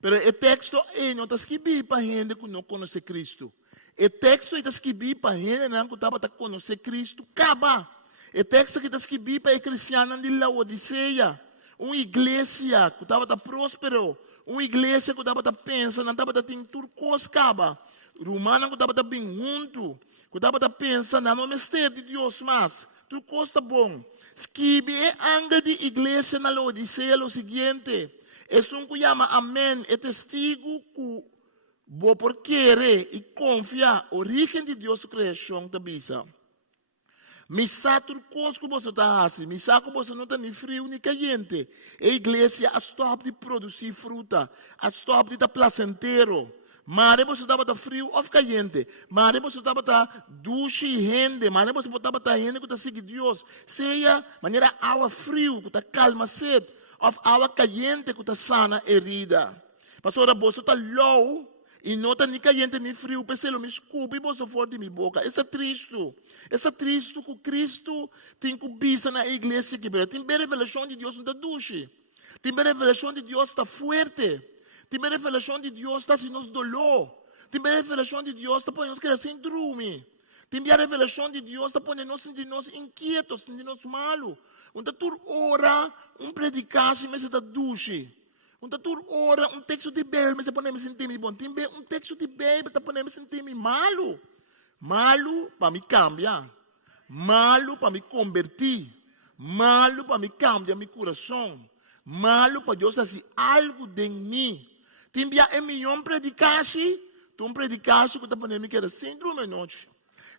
Mas o texto aí não está escrito para a gente que não conhece Cristo. O texto está escrito para a gente que estava a conhecer Cristo. Acaba. O texto que está escrito para a cristiana de Laodiceia. Uma igreja que estava próspero. Uma igreja que estava pensando, estava tendo turcos, acaba. Romana que estava bem junto. Que estava pensando, não é mistério de Deus, mas turcos está bom. Escreve é anga de igreja na Laodiceia o seguinte. É um que chama amém. É testigo que vou por querer e confiar a origem de Deus, a criação da bisa. Misa turcos que você está assim, misa que você não está nem frio nem caliente. A igreja a stop de produzir fruta, a stop de estar placentero. Mas você estava frio ou caliente. Mas você estava duche e rende. Mas você estava rende que está seguindo Deus. Seja maneira água frio que está calma sede, ou água caliente que está sana herida. Pastor, você está low. E não está nem caliente nem frio, pensei, me escupe e você fora de minha boca. Isso é triste. Isso é triste que Cristo tem que bisa na igreja aqui. Tem a revelação de Deus não está duche. Tem a revelação de Deus está forte. Tem a revelação de Deus está sem nos dolor. Tem a revelação de Deus está põe nos que sem dormir. Tem a revelação de Deus está põe nos inquietos, sentir-nos malos. Então, tu ora, predicasse, mas está duche. Então, tu ora, texto de Bíblia, mas você pode me sentir bom. Tem texto de Bíblia, você pode me sentir malo. Malo para me cambiar. Malo para me convertir. Malo para me cambiar meu coração. Malo para Deus fazer algo de mim. Tem um milhão de predicações, tu predicação que está pode me querer síndrome noite.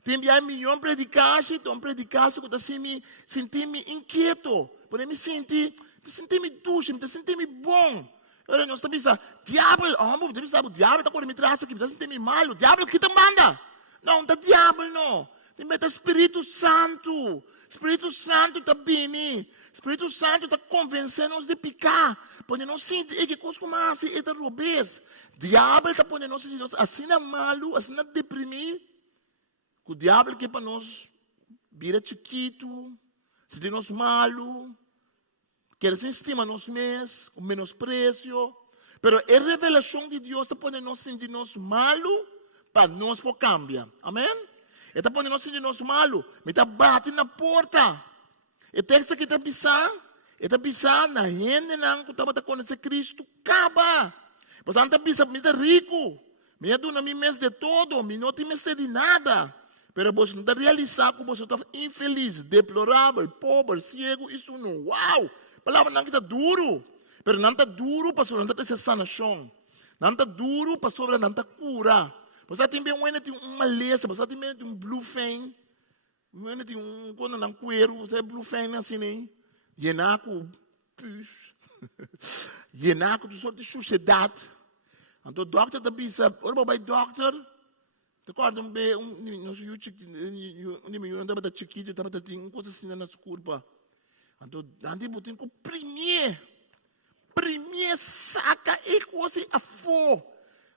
Tem um milhão de predicações, tu predicação que está sentir-me inquieto. Pode me sentir-me duche, me sentir-me bom. Agora nós estamos pensando, diabo, o diabo está querendo me trazer aqui, está sentindo-me mal, o diabo que te manda. Não, não é diabo, não. Tem o Espírito Santo. O Espírito Santo está bem. O Espírito Santo está convencendo-nos de picar. Porque não sente que coisa como assim, é robês. O diabo está podendo nos sentir assim é malo, assim é deprimir. O diabo quer para nós vira chiquito, sentir-nos malo. Quer se estima nos mesmos, com menosprecio. Pero a revelação de Deus está podendo nos sentir-nos malo para nós por cambiar. Amém? Está podendo nos sentir-nos malo. Me está batendo na porta. O texto que está pisando na gente que está conhecendo Cristo, acaba. Mas antes pisa, me está rico. Me está dando mês de todo, me não tem mês de nada. Pero você não está realizando que você está infeliz, deplorável, pobre, cego, isso não. Uau! Palavra não está duro, pero não está duro para sobre não ter sanação, não está duro para sobre não ter cura. Você tem bem uma maleza, você tem bem blue fan, você tem quando não cuero, você blue fan assim nem, llenar com pus, llenar com toda sociedade. Então o doctor está pensando, ora vai doctor, te acorda bem nós eu estava chiquito, estava tendo coisa assim na curva. Então, andi botem com primeiro saca e coisa a fo.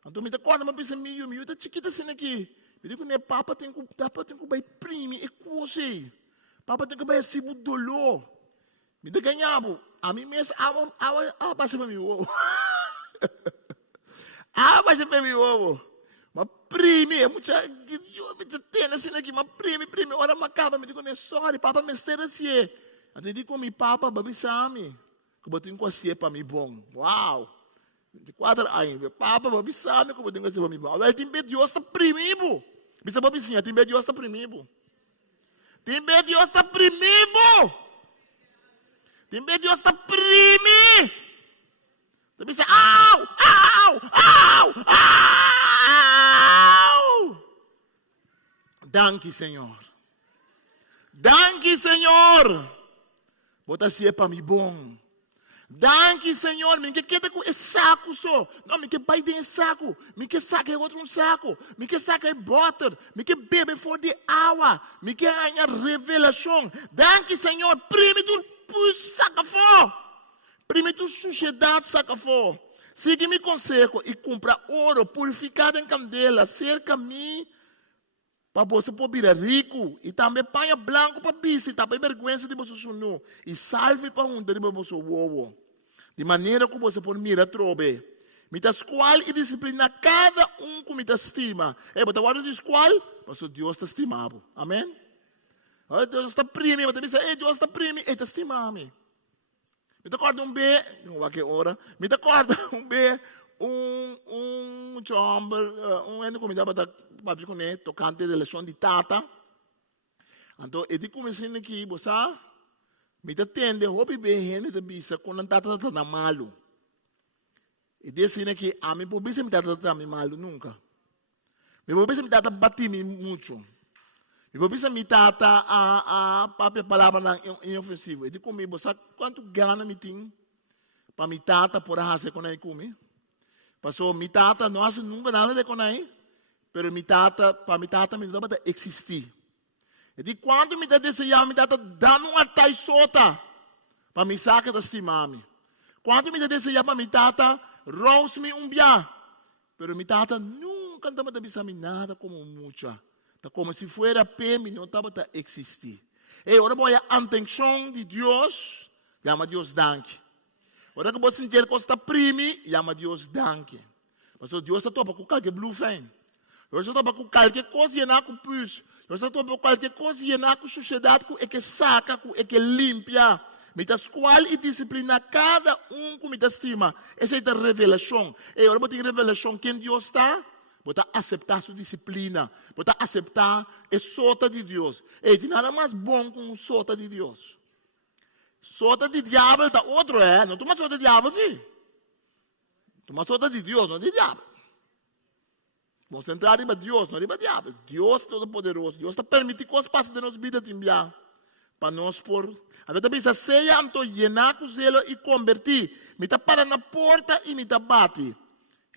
Então, me dá corda, mas pensa meio, tá chiquita assim aqui. Me digo, né, papa tem que vai primeiro e coisa. Papa tem que vai assim o dolor. Me dá ganhavo. A mim mesmo, a baixa para mim ovo. A baixa para mim ovo. Mas primeiro, muita tena assim aqui, mas primeiro, ora macaba, me digo, né, sorry, papa me estera assim. Até digo mi papa babi sami, que botin ko siya para mi bom. Wow. De quatro aí, papa babi sami, que botin ko siya para mi bom. Agora tem be Deus está primibo. Bisa babi sim, tem be Deus está primibo. Tem be Deus está primibo. Tem be Deus está primi. Tem bisa au. Danke, Senhor. Danke, Senhor. Bota assim para mim bom. Danke, Senhor. Me que quer com esse saco só. Não, me que vai ter esse saco. Me que saca outro saco. Me que saca butter. Me que bebe for de água. Me que ganha revelação. Danke, Senhor. Primeiro tu saca fora. Primeiro tu sociedade saca fora. Siga meu conselho e compra ouro purificado em candela. Cerca mim. Para você poder virar rico. E também panha branco para visitar. Para vergonha de você suno. E salve para um de você ovo. De maneira que você pode mirar trobe. Mita escola e disciplina cada com mita estima. Mas a hora de escola, porque Deus está estimado. Amém? Deus está primo. Você diz, Deus está primo. Ele está estimado. Me acorda bem. Não vai que hora. Me acorda bem. Chamber, ano como dava para com tocante de relação de tata. Então, ele começou aqui, você me atende, hobby bem, ele te bisa quando tata tá na malo. E disse que a mim por bisa me tata tá me malo nunca. Me por bisa me tata bati me muito. Eu vou pensar, mitata, a palavra inofensiva. E de comigo, sabe quanto gana me tem para mitata por a raça com aí comigo? Passou mitata, não hace nunca nada de com aí, pero mitata, para mitata, me dá para existir. E de quando me dá desejar, mitata, dá-me uma taisota para me sacar da estimame. Quando me dá desejar para mitata, rouse-me biá. Pero mitata nunca estava a pensar nada como mucha. Tá como se fuera peme, não estava a existir. E agora vou a atenção de Deus, chama Deus danke. Agora que você sentir que está prime, chama Deus danke. Mas Deus está topa com qualquer blue fan. Deus está topa com qualquer coisa e não com pus. Deus está topa com qualquer coisa e não com sociedade que saca, que limpia. Mitas qual e disciplina cada com me estima. Essa é a revelação. E agora vou ter revelação quem Deus está. Você aceitar sua disciplina. Você aceitar a sota de Deus. E tem nada mais bom com sota de Deus. Sota de diabo está outro, Não toma sota de diabo, sim. Toma sota de Deus, não de diabo. Vamos entrar riba Deus, não riba diabo. Deus todo-poderoso. Deus está permitindo que as coisas de nossa vida timbiar. Para nós por... A gente pensa, seja anto llenar com zelo e convertir. Me está para na porta e me está bate.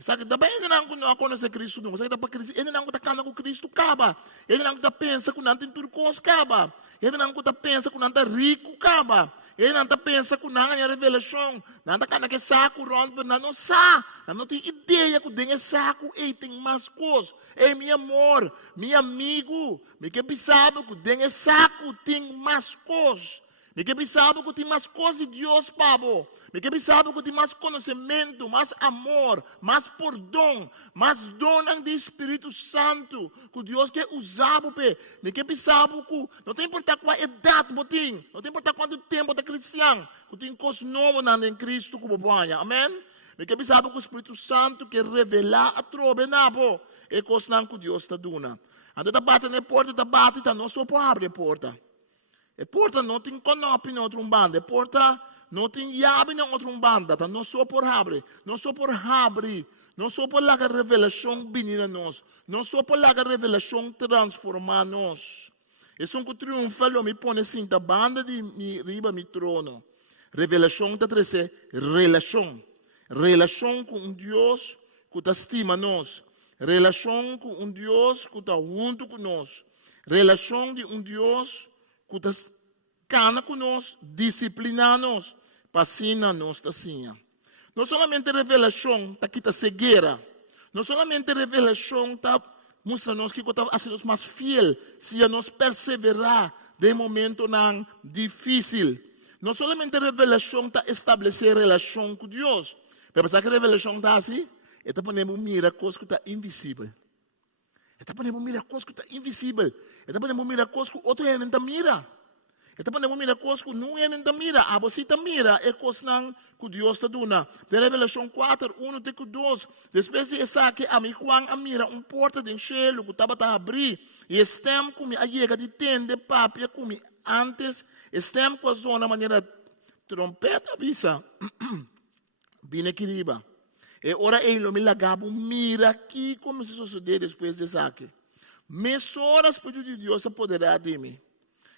Sabe, também ele não conhece Cristo, não. Sabe, ele não está cana com Cristo, acaba. Ele não está pensa que não tem tudo coisa, acaba. Ele não está pensa que não está rico, acaba. Ele não está pensa que não tem revelação. Não está cana que saco, rompe, não sabe. Não tem ideia que tem saco, e tem mais coisas. Ei, meu amor, meu amigo, me que pensava que tem saco, tem mais coisas. Me que pensava que tem mais coisas de Deus, Pablo. Me que pensava que tem mais conhecimento, mais amor, mais perdão, mais dom do Espírito Santo que Deus quer usar. Me que pensava que não tem importar qual idade você tem, não tem importar quanto tempo você é cristiano, que tem coisas novas em Cristo que você amém? Me que pensava que o Espírito Santo quer revelar a trobe na bo e coisas que Deus está dando. Então, está batendo a porta, está batendo, não só para abrir a porta. A porta não tem canopy na outra banda. A porta não tem chave na outra banda. Não só por abrir. Não só por abrir. Não só por lá a revelação vir a nós. Não só por lá a revelação transformar nós. Isso é um triunfo. Eu me põe assim, da banda de riba, mi trono. Revelação está trazendo relação. Relação com um Deus que está estima nós. Relação com um Deus que está junto com nós. Relação de um Deus que está cana conosco, disciplina-nos, fascina-nos, assim. Não somente revelação está aqui está cegueira. Não somente revelação está mostrando-nos que está sendo mais fiel, se a nós perseverar de momento não difícil. Não somente revelação está estabelecer relação com Deus. Mas pensar que revelação está assim, está podendo mirar coisas que está invisível. Está podendo mirar coisas que está invisível. Está podendo mirar coisas que outro não mira. Está podendo mirar coisas que não mira. A você mira é coisas que Deus está dando. De Revelação 4, 1 até 2. Depois de essa que a mim quando mira porta de cielo que estava a abrir. E estem como a chega de tende papia como antes. Estem com a zona maneira trompeta bisa. Bine aqui riba. E ora ele me lagava mira aqui como se suceder depois de saque. Mes horas para de Deus apoderar de mim.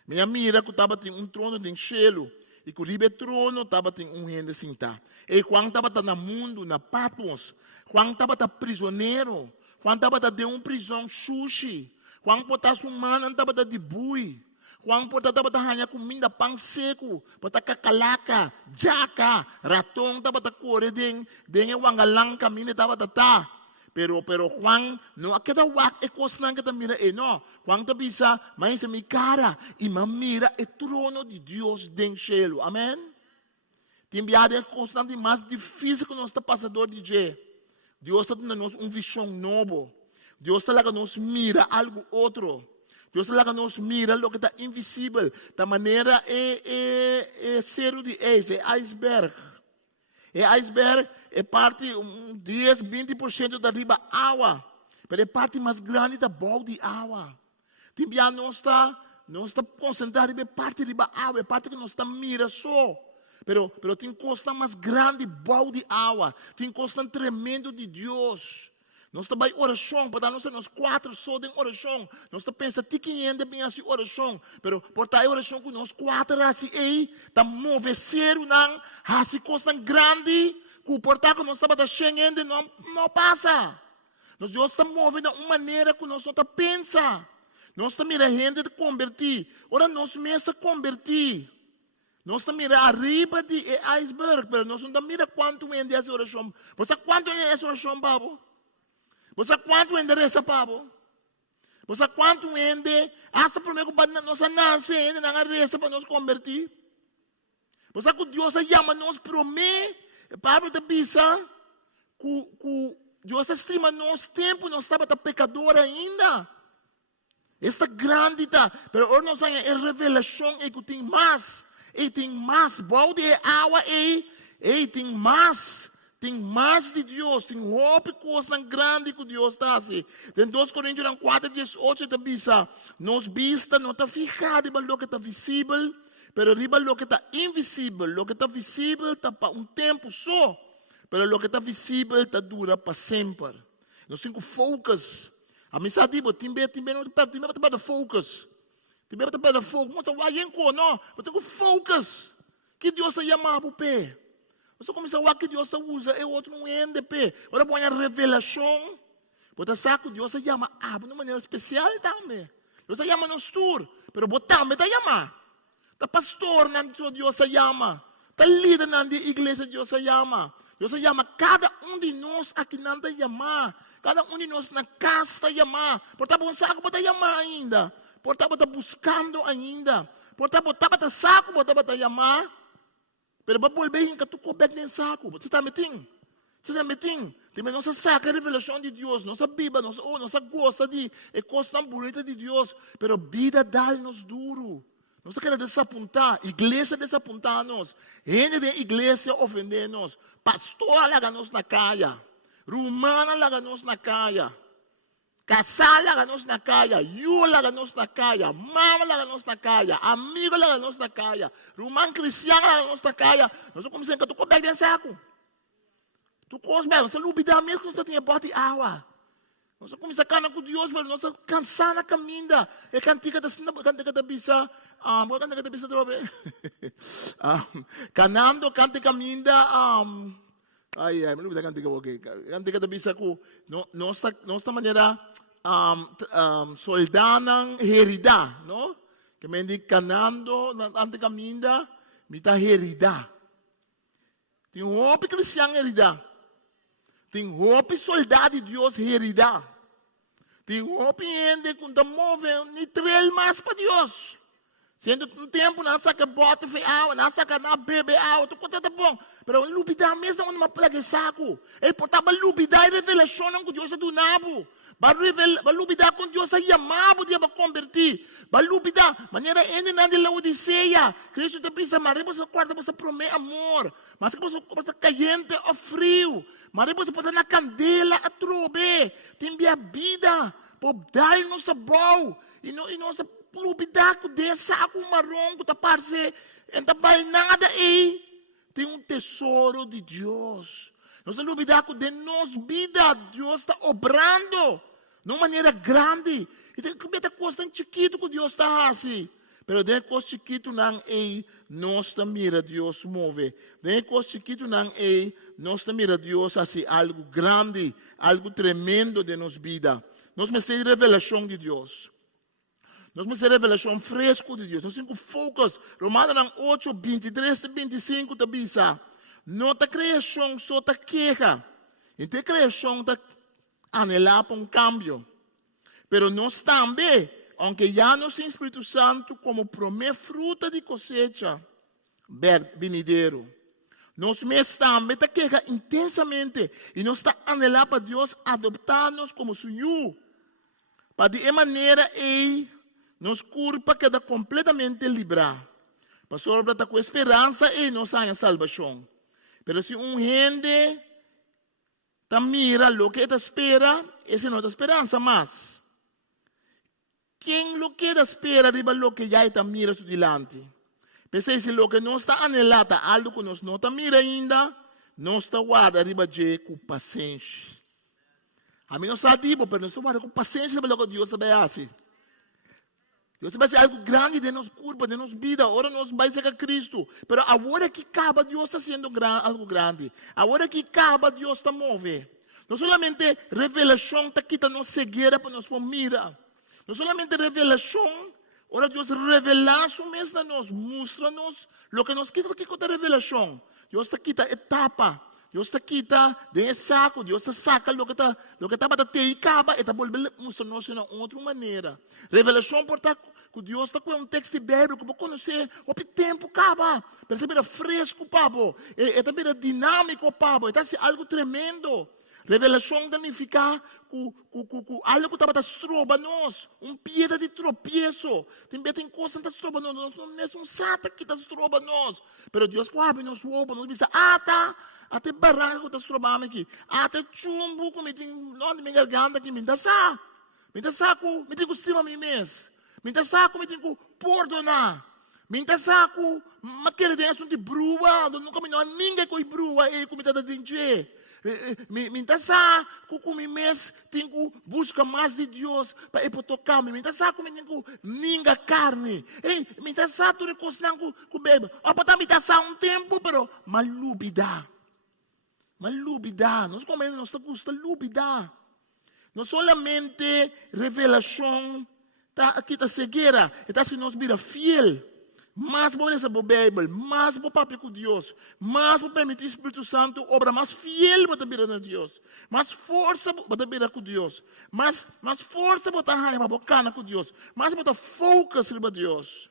Minha mira que estava em trono de cielo e que o ribe trono estava em gente sentar. E quando estava no mundo, na Patmos, quando estava prisioneiro, quando estava de prisão sushi, quando potas humano estava de bui, quando potas estava hanya comida pão seco, potas cacalaca, jaca, ratong estava correr den wangalang caminho estava tá. Pero Juan, no aquela wak e coisa que mira no. Juan tá bisa, mas se me cara e mira o trono de Deus den cielo. Amém? Tem viado é constante mais difícil que nós está passador de Deus. Deus está dando nós visão novo. Deus está lá que nos mira algo outro. Deus está lá que nos mira o que está invisível. Da maneira é cero de iceberg. E iceberg é parte 10, 20% da riba água. Mas é parte mais grande da bola de água. Também não está concentrado em parte de riba água, é parte que não está mira só. Pero tem coisa mais grande, bola de água. Tem coisa tremendo de Deus. Nós está vai oração, para nós quatro só de oração. Nós está pensa tiquinhende bem assim oração, pero por tá oração com nós quatro assim ei, tá mover nang assim coisa grande, que por tá que nós está para chegando não passa. Nós Deus está movendo de uma maneira que nós não está pensa. Nós está mira gente de convertir, ora nós mesmo convertir. Nós está mira arriba de iceberg, pero nós não está mira quanto ende essa oração. Você quanto ende essa oração, babo? Você quanto endereça, Pablo? Você quanto ende? Essa primeira coisa nossa nasce ainda na reza para nos convertir. Você que Deus chama nos promete, Pablo te pisa, que Deus estima nosso tempo, nós estamos pecador ainda. Esta grande tá, pero hoje nós temos a revelação e que tem mais, balde e água e tem mais. Tem mais de Deus, tem roupa coisa tão grande que Deus está assim. Em 2 Coríntios 4:18 está bisa, nos vista não está fijado em lo que está visível, pero riba lo que está invisível. Lo que está visível está para tempo só, pero lo que está visível está dura para sempre. Nós temos que focus. A mim sabe, timbe não para focus. Timbe para focus, mas vai em co não, eu tenho que focus. Que Deus está chamando para o pé. Você começa a ver que Deus usa, e o outro não ende pé. Agora põe a revelação. Você sabe que Deus chama de uma maneira especial também. Deus chama nos tour, mas você também está chamando. Está pastor, não Deus chama. Está líder na igreja, Deus chama. Deus chama cada de nós aqui não está chamando. Cada de nós na casa está chamando. Portanto, você sabe que você está chamando ainda. Portanto, você está buscando ainda. Portanto, você sabe que você está chamando. Pero para volver que tu cobek nem saco. Você está metendo? Tem nossa saca revelação de Deus, nossa Bíblia, nossa gosta de coisa tão bonita de Deus. Pero vida dá-nos duro. Nós queremos desapontar, igreja desapontar-nos, gente de igreja ofender-nos, pastor laga-nos na caia, romana laga-nos na caia. Casal laga-nos na caia, eu laga-nos na caia, mama laga-nos na caia, amigo laga-nos na caia, romano cristiano laga-nos na caia. Nós começamos a tu comer dentro saco. Tu comes bem, você lubida mesmo que nós temos bote água. Nós começamos a canar com Deus, mas nós cansamos na caminha. É cantiga da bisa, cantiga da bisa drobe. Canando, canta caminha, me lubida cantiga ok. Cantiga da bisa ko, nossa maneira soldanang herida, no? Que me diz canando, ante caminha, mita herida. Tem roupa cristiano herida. Tem roupa soldado de Deus herida. Tem roupa ainda quando move, nem trail mais para Deus. Sendo um tempo, não saca bota de água, não saca na bebe água, tu conta tá bom. Pero lubida mesmo não plaga saco. E portava lubida e revelação com Deus do nabo. Ba lubida com Deus aí amado dia para convertir. Ba lubida maneira ainda na de Laodiceia. Cristo te pensa, mas você quarta você promete amor. Mas você caliente ou frio. Mas você pode na candela a trobe. Tem minha vida. Por dar-nos a bom. E nossa lubida com dessa com marrom com taparse. Então vai nada aí. Tem tesouro de Deus. Nós não olvidamos de nossa vida. Deus está obrando de uma maneira grande. E tem que ver coisa tão chiquito que Deus está assim. Mas tem coisa chiquito não é nós mira Deus move. Tem coisa chiquito não é nós mira Deus assim algo grande, algo tremendo de nossa vida. Nós precisamos de revelação de Deus. Nós precisamos de revelação fresca de Deus. Nós temos que focar. Romanos 8, 23 e 25 te diz: nossa criação só está queja. E a criação está anelada para cambio. Pero nós também, aunque já nos Espírito Santo como promete fruta de cosecha venideiro. Nós mesmos também está queja intensamente. E nós está anelada para Deus adoptar-nos como suyo. Para de maneira nos culpa queda completamente livrar. Pastor, está com esperança e nós temos salvação. Pero se gente mira lo que te espera, essa não é a esperança mais. Quem lo que te espera arriba lo que já está mira su dilante. Pensei se lo que não está anelata, algo que nós não está mira ainda, não está guarda arriba de com paciência. A mim não sabe, mas nós somos com paciência para o que Deus vai fazer. Deus vai fazer algo grande de nossa curva, de nossa vida. Agora nós vamos ser a Cristo. Mas agora que acaba, Deus está fazendo algo grande. Agora que acaba, Deus está movendo. Não somente revelação está quitando nossa cegueira para nós mirar. Não somente revelação, ora Deus revela isso mesmo a nós, mostra-nos o que nós quita aqui com a revelação. Deus está quita etapa, Deus está quita de saco, Deus está saca o que está para ter e acaba, e está voltando mostrar-nos de outra maneira. Revelação por estar que Deus está com um texto bíblico para conhecer o tempo acaba, para estar fresco, pabo, está dinâmico, pabo, está algo tremendo. Revelação significa que algo que está estroba nós, piedra de tropeço. Tem coisa que está estroba nós, não é um sata que está estroba nós. Mas Deus abre nos roupa, nos diz, até barranco que está estrobando aqui, até chumbo que me tem, não, minha garganta aqui, me dá saco, me tem que estimar a mim mesmo, me dá saco, me tem que perdonar, me dá saco, mas quero dentro de brua, nunca me não ninguém com brua, e como está dentro. Minta sa com mim mesmo tenho que buscar mais de Deus para ir para tocar me minta sa com mim tenho ninga carne minta sa tu recostar com bebe para minta sa tempo pero malubida nós comemos nós gusta lubida não solamente revelação tá aqui tá cegueira está se nós vira fiel. Mais para ler a Bíblia, mais para papo com Deus, mais para permitir o Espírito Santo obra mais fiel para vir a Deus, mais força para vir com Deus, mais força para estar raiva bacana com Deus, mais para estar focus para Deus.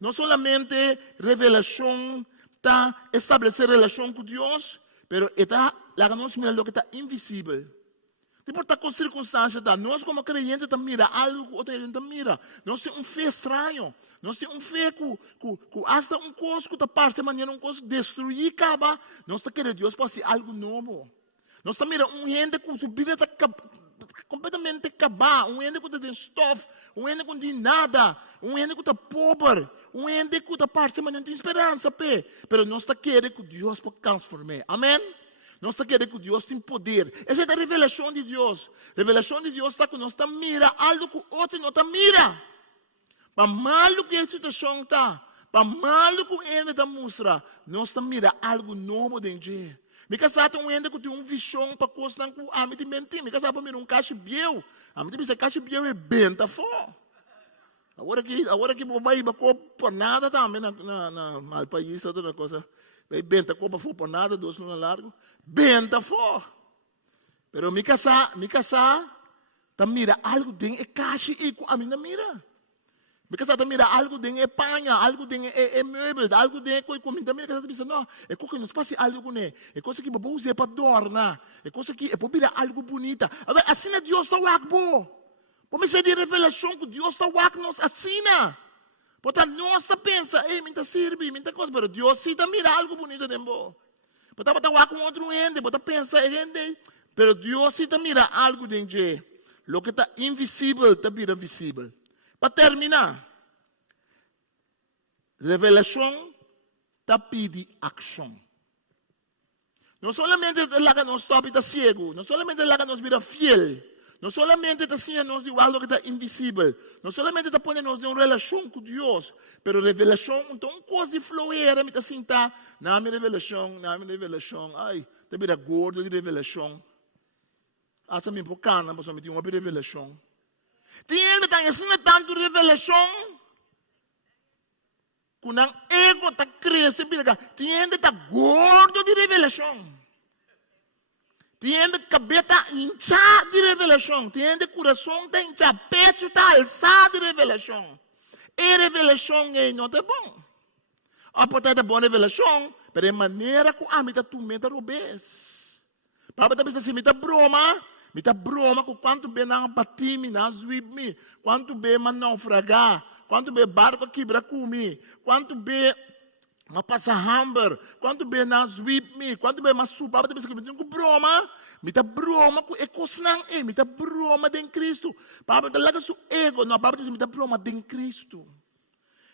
Não solamente revelação está estabelecer relação com Deus, mas está lá nós mira o que está invisível. Tipo, está com circunstâncias, nós como crentes estamos mira algo que outra gente mira. Nós temos fé estranho. Nós temos fé que hasta coisa que está parte maneira coisa destruir acaba. Nós estamos querendo Deus para fazer algo novo. Nós estamos mira gente com sua vida está completamente acabar. Gente que está de stuff. Gente que não tem nada. Gente que está pobre. Gente que está parte maneira de esperança. Mas nós estamos querendo que Deus para transformar. Amém? Nós estamos querendo que Deus tem poder. Essa é a revelação de Deus. A revelação de Deus está que nós estamos mira algo que o outro não está mira. Para malo que a situação está, para malo que ele está mostra, nós estamos mira algo novo dentro. Me casar com gente que tem visão para coisas que a mim te mentir. Me casar para mim caixa biel. A mim te diz caixa biel é bem tá fora. Agora que vai por nada também na país toda coisa. Vai bem tá por nada, dois não largo. Benta fora. Pero me casar, tá mira algo dentro é caixa e a mim não mira. Me casar tá mira algo dentro é panha, algo dentro é meuble, algo dentro é comida. Me casar tá pensando, não, é coisa que nós passa algo né, é coisa que vou usar para adornar, é coisa que é para virar algo bonita. Agora assim é Deus tá wakbo. Por me ser de revelação que Deus tá wak nós assina. Portanto nós tá pensa, me tá serve, me tá coisa, pero Deus sim tá mira algo bonito dentro. Bota com outro ente, bota pensar gente, pero Deus se te mira algo dentro, lo que está invisível te vira visível. Para terminar, revelação te pede ação. Não solamente lá que nós estamos está cego, não solamente lá que nós vira fiel, não solamente está assim nós de algo que está invisível, não solamente está pondo nós em uma relação com Deus, pero revelação, então coisa de fluir, me está sentar na minha revelação, ai, te vira gordo de revelação. Asa me bocana, mas me tem uma revelação. Tem ele tá ensinando tanto revelação, que o ego está crescendo, tem ele está gordo de revelação. Tem gente cabeça inchada de revelação, tem gente coração está inchado, peito está alçado de revelação. E revelação não é bom. Pode ter boa revelação, mas é maneira que a minha turmenta robês. Para você pensar assim, me tá broma com quanto bem não bater me, não zuib me, quanto bem não naufragar, quanto bem barco quebra comigo, quanto bem não passa hamburger, quanto bem não zuib me, quanto bem não suba, para você pensar que me broma. Me tá broma com ecos não me tá broma em Cristo. Para você larga seu ego, não para você me tá broma em Cristo.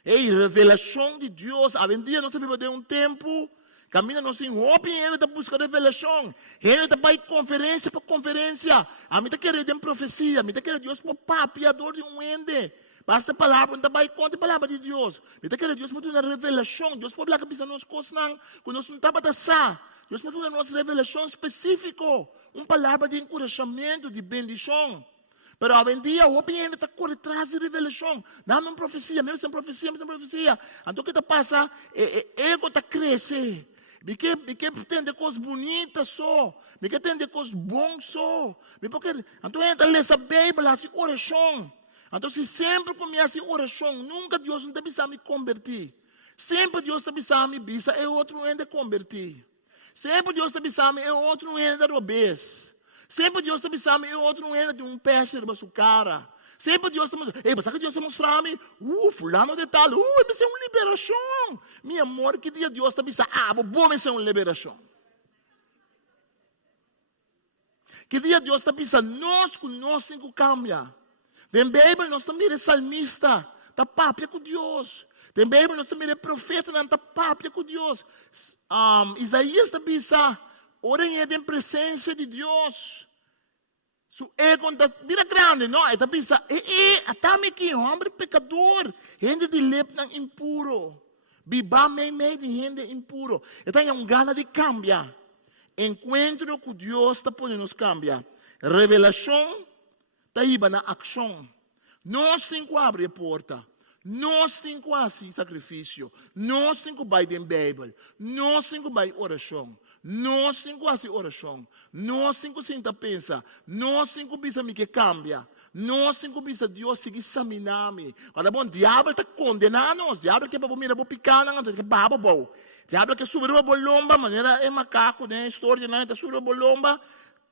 Ei, revelação de Deus. A dia nós vivemos de tempo Camina no sin hope e ele está buscando revelação. Ele está para conferência para conferência. A mim está querendo em profecia. A mim está querendo Deus para papiador de um ende. Basta a palavra, não está para conta a palavra de Deus. Me está querendo Deus para uma revelação. Deus pode lá que precisa nos coisas não. Quando nós não está para dar. Deus pode dar uma revelação específica. Uma palavra de encorajamento, de bendição. Pero hoje em dia, o homem ainda está correndo atrás de revelação. Não é uma profecia, mesmo sem profecia, mesmo sem profecia. Então o que está passando? Ego está crescendo. Me quer entender coisas bonitas só. Me quer entender coisas boas só. Então entra nessa Bíblia, assim, oração. Então se sempre começa a oração, nunca Deus não está precisando me converter. Sempre Deus está precisando me bisa, é outro ainda converter. Sempre Deus está precisando, é outro ainda robês. Sempre Deus está precisando, é outro ainda de um peixe na sua cara. Sempre Deus está mostrando, mas sabe que Deus está mostrando-me? Fulano de tal, me ser uma liberação. Meu amor, que dia Deus está pensando, vou me ser uma liberação. Que dia Deus está pensando, nós temos que cambiar. Na Bíblia, nós também salmista, está papia com Deus. Na Bíblia, nós também profeta, está papia com Deus. Isaías está pensando, orem em presença de Deus. Su ego está bem grande, não? Está pensando, atame aqui, homem pecador, gente de lepna impuro. Biba meio de gente impuro. Então, é uma gana de cambiar. Encontro com Deus está podendo nos cambiar. Revelação está indo na ação. Nós temos que abrir a porta. Nós temos que fazer sacrifício. Nós temos que ir na Bíblia. Nós temos que ir oração. Nós temos que fazer oração. Nós temos que pensar. Nós temos que pensar que cambia. Nós temos que pensar Deus seguir examinar-me. Olha bom, o diabo está condenando. O diabo quer para mira para picar, não quer para bom. O diabo quer subir uma bolomba, maneira é macaco, né? História não está subir uma bolomba.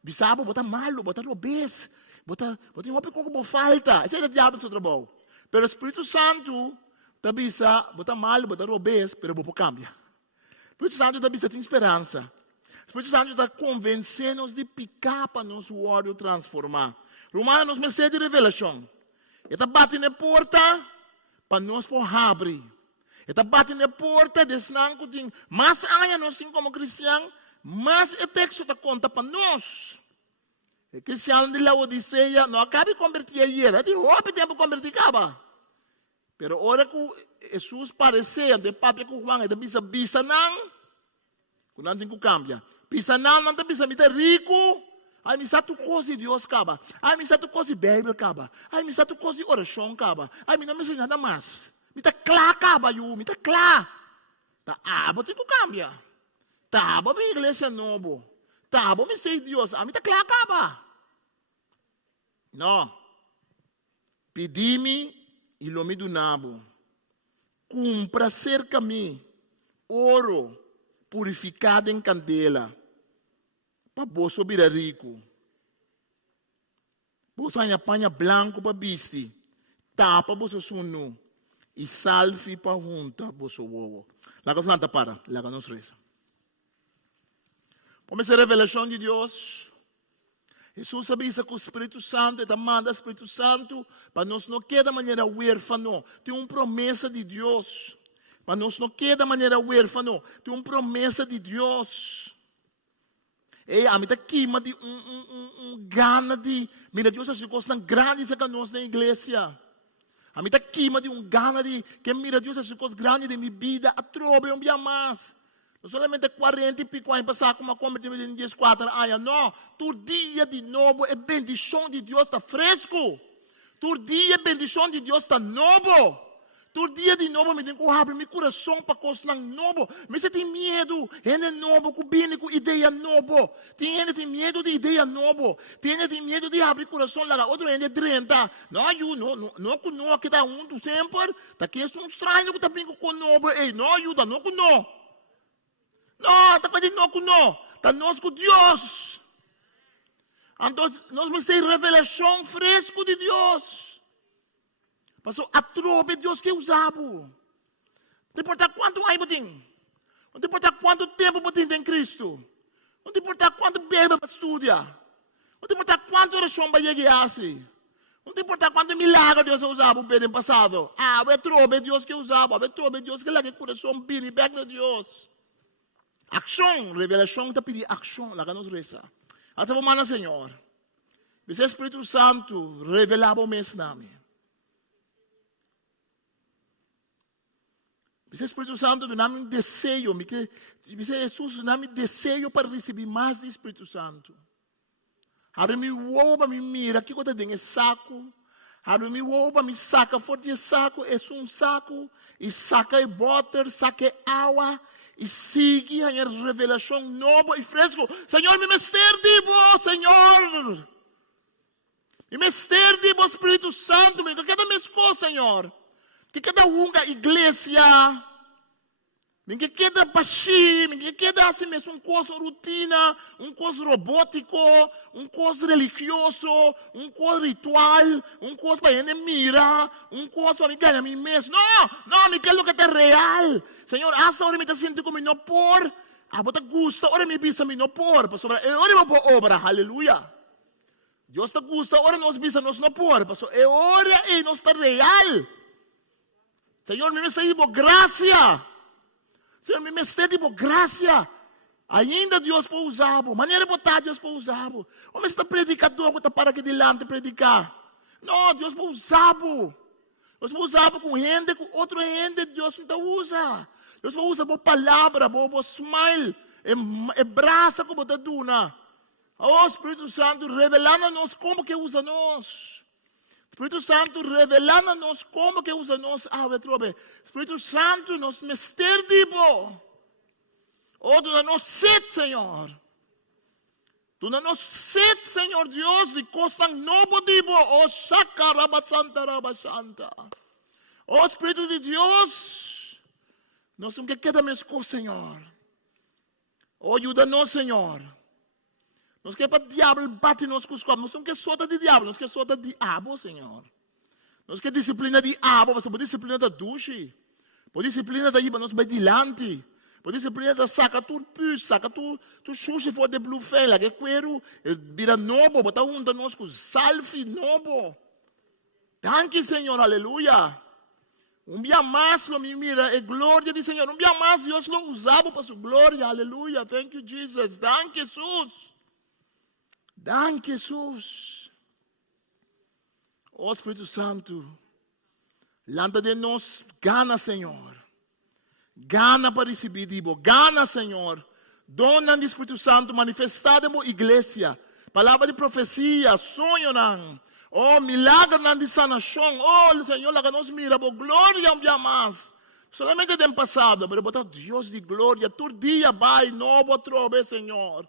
Bisabo bota malo, bota robês, bota uma coisa que falta. Esse é o diabo seu trabalho. Pero o Espírito Santo está bisa, bota malo, bota robês, pero vou cambia. O Espírito Santo está bisa tem esperança. O Espírito Santo está convencendo-nos de picar para nosso olho transformar. Romanos me de revelação. Ele está batendo na porta para nós por abrir. Ele está batendo na porta de sinanco de mas ainda nós como cristianos, mas o texto está conta para nós. O cristiano de Laodiceia não acaba de converter ayer. Ele tem tempo de converter acaba. Pero hora que Jesus parecia de papi com Juan, ele bisa não. Quando não tem que cambiar. Bisa não está bisa me rico. Ai, me sabe tu coisa de Deus, caba. Ai, me sabe tu coisa de Bíblia, caba. Ai, me sabe tu coisa de oração, caba. Ai, me não me ensina nada mais. Me tá claro, caba, me tá claro. Tá, vou ter que cambiar. Tá, vou para a igreja nova. Tá, vou me ser Deus. Me tá claro, caba. Não. Pedi-me e lo me donabo. Cumpra cerca-me ouro purificado em candela. Para você virar rico. Você apanha branco para vestir. Tapa você suno. E salve para junta você ovo. Lá que planta para. Lá que nos reza. Começa a revelação de Deus. Jesus avisa que o Espírito Santo, ele manda o Espírito Santo para nós não quedar de maneira huérfano. Tem uma promessa de Deus. Para nós não quedar de maneira huérfano. Tem uma promessa de Deus. A mim está aqui, mas de gana de... Mira, Deus as coisas grandes que nós na igreja. A mim está aqui, mas de gana de... Que mira, Deus as coisas grandes de minha vida. A trobe um dia mais. Não somente 40 e pico anos passar com uma convertida em 14 anos. Não. Tu dia de novo é bendição de Deus está fresco. Tu dia é bendição de Deus está novo. Tu dia de novo me tem que abrir meu coração para coisas novo. Mas você tem medo, gente novo, com bem com ideia novo. Tem gente tem medo de ideia novo. Tem gente tem medo de abrir coração lá. Outro gente 30. Não que dá do sempre. Tá que é um estranho que tá bem com novo. Não ajuda, não. Não, tá pedindo não. Tá nós com Deus. Então, nós vamos ter revelação fresco de Deus. Pastor, a tropa de Deus que usava. Não importa quanto ano tem. Não importa quanto tempo você tem em Cristo. Não importa quanto bebe para estudar. Não importa quanto oração vai chegar assim. Não importa quanto milagre Deus usava no passado. A tropa de Deus que usava. A tropa de Deus que lá que coração bem e bem de Deus. Ação, revelação está pedindo ação, lá que nós reza. Até o mana, Senhor. Você Espírito Santo, revelava o mês nami. Você Espírito Santo, do nome desejo, você Jesus, do nome desejo para receber mais do Espírito Santo. Haro me rouba, me mira, que coisa tem é saco. Haro me rouba, me saca forte é saco, é saco, e saca é butter, saca é água, e sigue a revelação nova e fresco. Senhor, me mester dibo, Senhor. Me mester dibo, Espírito Santo, me cada mesco, Senhor. Que cada uma igreja, que cada baixi, que cada assim mesmo coisa rotina, coisa robótico, coisa religioso, coisa ritual, coisa para me mira, coisa para me ganhar mim mesmo. Não, me quero que é real. Senhor, essa hora me está sentindo como não por, bota gusta, hora me bisa me não por, pastor, hora me por obra, aleluia. Deus está gusta, hora nós bisa nós não por, pastor, hora e nós está real. Senhor, me está por graça. Senhor, me está por graça. Ainda Deus pode usar. Maneira botar Deus pode usar. O me está predicador que está para aqui delante predicar. Não, Deus pode usar. Deus pode usar com gente, com outro gente, Deus não usa. Deus pode usar por palavra, por smile, e braça como está duna. O Espírito Santo revelando a nós como que usa nós. Espírito Santo revelando-nos como que usa nós. Espírito Santo nos mester dibo. Tu nos sede, Senhor. Tu nos sede, Senhor Deus, de costa novo dibo. Shakarabasanta. Espírito de Deus, nós não queremos com Senhor. Ajuda-nos, Senhor. Nós queremos para o diabo bate nos com os corpos. Nós não queremos solta de diabo, nós queremos solta de diabo, Senhor. Nós queremos disciplina de diabo, mas por disciplina da duche. Por disciplina da iba, nós vai dilante. Por disciplina da saca tudo pus, saca tu xuxa for de blue fela, que quero, vira novo, botar da nós com salve novo. Danke, Senhor, aleluia. Dia mais, lo me mira, é glória do Senhor. Dia mais, Deus lo usava para sua glória, aleluia. Thank you, Jesus. Danke, Jesus. Danke, Jesus. Espírito Santo, landa de nós, gana, Senhor. Gana para receber, dibo. Gana, Senhor. Dona do Espírito Santo manifestada na igreja. Palavra de profecia, sonho não. Milagre não de sanação. Senhor, lá que nós mira, glória um dia mais. Solamente tem passado, mas botar Deus de glória. Todo dia vai, novo trove, Senhor.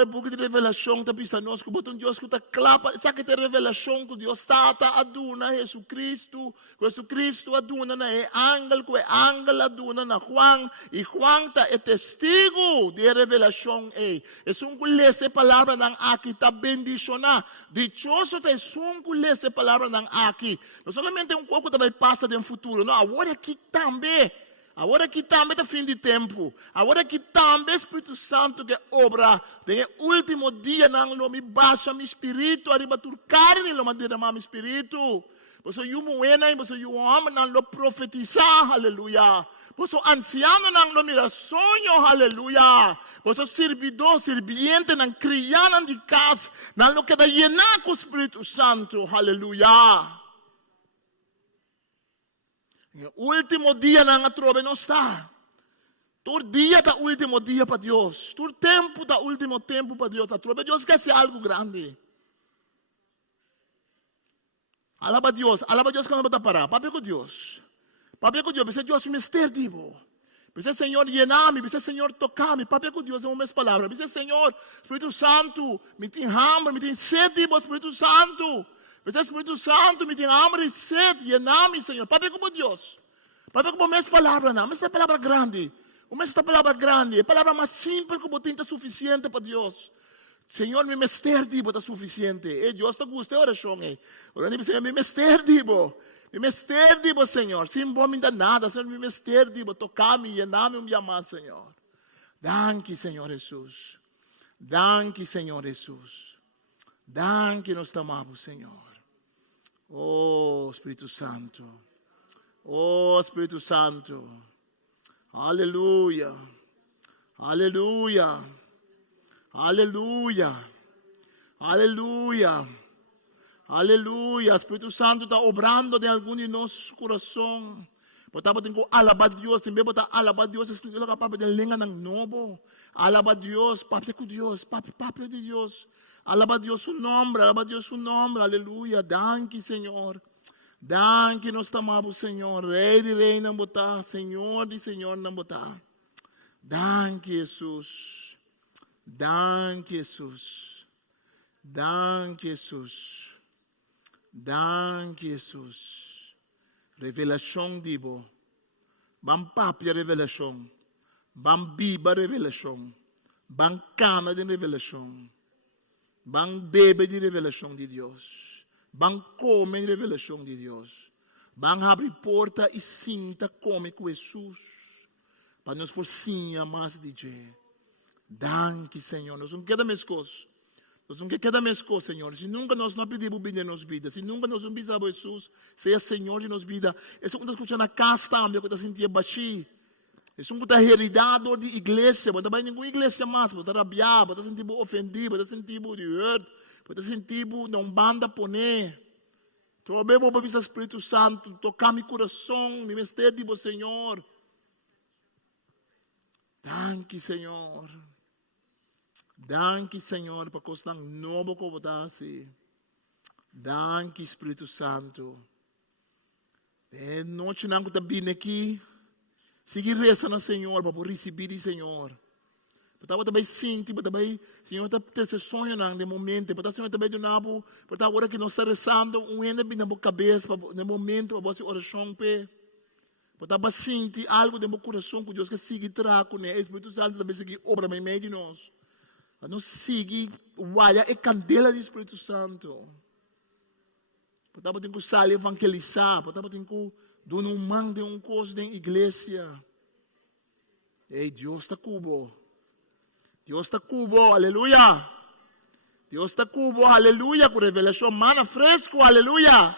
É pouco de revelação está pensando nós que botam Deus que está claro, sabe que tem revelação que Deus está aduna Jesus Cristo aduna na ángel que ángel aduna na Juan e Juan está testigo de revelação é um que lê essa palavra ng aqui está bendicionar dichoso é um que lê essa palavra ng aqui não somente um pouco também passa no futuro não agora aqui também. Agora que também está fim de tempo. Agora que também Espírito Santo que obra. Tem último dia não lo me baixa meu espírito. Arriba tur carne lo mandira meu espírito. Você eu moena, você eu amo não lo profetizar, aleluia. Você anciano não lo mira sonho, aleluia. Você servidor, serviente não criança de casa, não lo queda llenar com o Espírito Santo, aleluia. Último dia na trove não está. Todo dia está último dia para Deus. Todo tempo está último tempo para Deus. A trove Deus quer ser algo grande. Alaba Deus que não vai parar. Papi com Deus. Precisa Deus me esterdivo. Precisa Senhor llenar-me. Precisa Senhor tocar-me. Papi com Deus é uma mesma palavra. Precisa Senhor, Espírito Santo, me tem hambre, me tem sede, Espírito Santo. Precisa Espírito Santo, me tem hambre e sede, llenar-me, Senhor. Papi como Deus. Papi como a mesma palavra, não. Mas essa palavra grande. Esta palavra grande. A palavra mais simples que botem está suficiente para Deus. Senhor, me mester dibo está suficiente. Deus está gostando da oração. Ora, Senhor, me mester dibo. Me mester dibo, Senhor. Sem bom me dá nada, Senhor, me mester dibo. Tocar-me, llenar-me um dia mais, Senhor. Danke, Senhor Jesus. Danke, Senhor Jesus. Danke, nós te amamos, Senhor. Espírito Santo. Espírito Santo. Aleluya. Aleluya. Aleluya. Aleluya. Aleluya. Espíritu Santo está obrando de algum de nosso coração. Bota tem que alabar Deus, também bota alabar Deus, esse não é capaz de lenga ng nobo. Alabar Deus, papi com Deus, papi de Deus. Alabar Deus su nombre, alabar Deus su nombre. Aleluia. Danke, Senhor. Danke, nós amamos, Senhor. Rei de rei não botar, Senhor de Senhor não botar. Danke, Jesus. Danke, Jesus. Danke, Jesus. Danke, Jesus. Revelação dibo. Bang papia revelação. Bang biba revelação. Bang cama de revelação. Bang bebe de revelação de Deus. Bang come de revelação de Deus. Bang abre porta e sinta come com Jesus. Para nos por sim mais de Deus. Danke, Senhor. Nós não queremos mais coisas. Nós não queremos mais coisas, Senhor. Se nunca nós não pedimos bem de nossa vida, se nunca nós não pedimos Jesus, seja Senhor de nossa vida. Isso que nós escutamos na casa também, que nós sentimos baixi. Isso que nós heredado de igreja, mas também nenhuma igreja mais, mas rabiar, mas sentimos ofendido, mas sentimos de hurt, mas sentimos não banda poner. Trobe vou para o Espírito Santo, tocar meu coração, me mestre de Senhor. Danke, Senhor. Danke, Senhor, para coisas tão novas que você assim. Danke, Espírito Santo. É noite não que está vindo aqui. Seguir rezando, Senhor, para receber o Senhor. Para também sentir, para também, Senhor, está ter sonho de momento. Para Senhor também de novo, para agora que nós estamos rezando, ainda bem na cabeça, no momento, para você oração, para sentir algo no meu coração que Deus quer seguir trago, né? Espírito Santo também seguir obra no meio de nós. Para nós seguir, olha, é candela do Espírito Santo. Para ter que sair evangelizar, para ter que dar um mão de uma coisa na igreja. Ei, Deus está cubo. Deus está cubo, aleluia. Deus está cubo, aleluia. Com revelação, mana fresco, aleluia.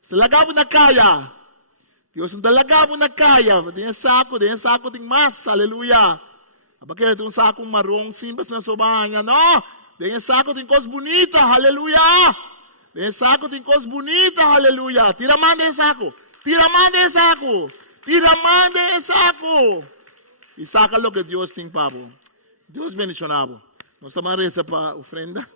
Se lagabo na kaya. Deus não está lagabo na kaya. Tem saco, tem massa, aleluia. Porque tem saco marrom, simples na sobanha, não. Tem saco, tem coisa bonita, aleluia. Tem saco, tem coisa bonita, aleluia. Tira mão desse saco. Tira mão desse saco. Tira mão desse saco. E saca o que Deus tem para você. Deus bendicionado. Nós estamos a rezar para a ofrenda.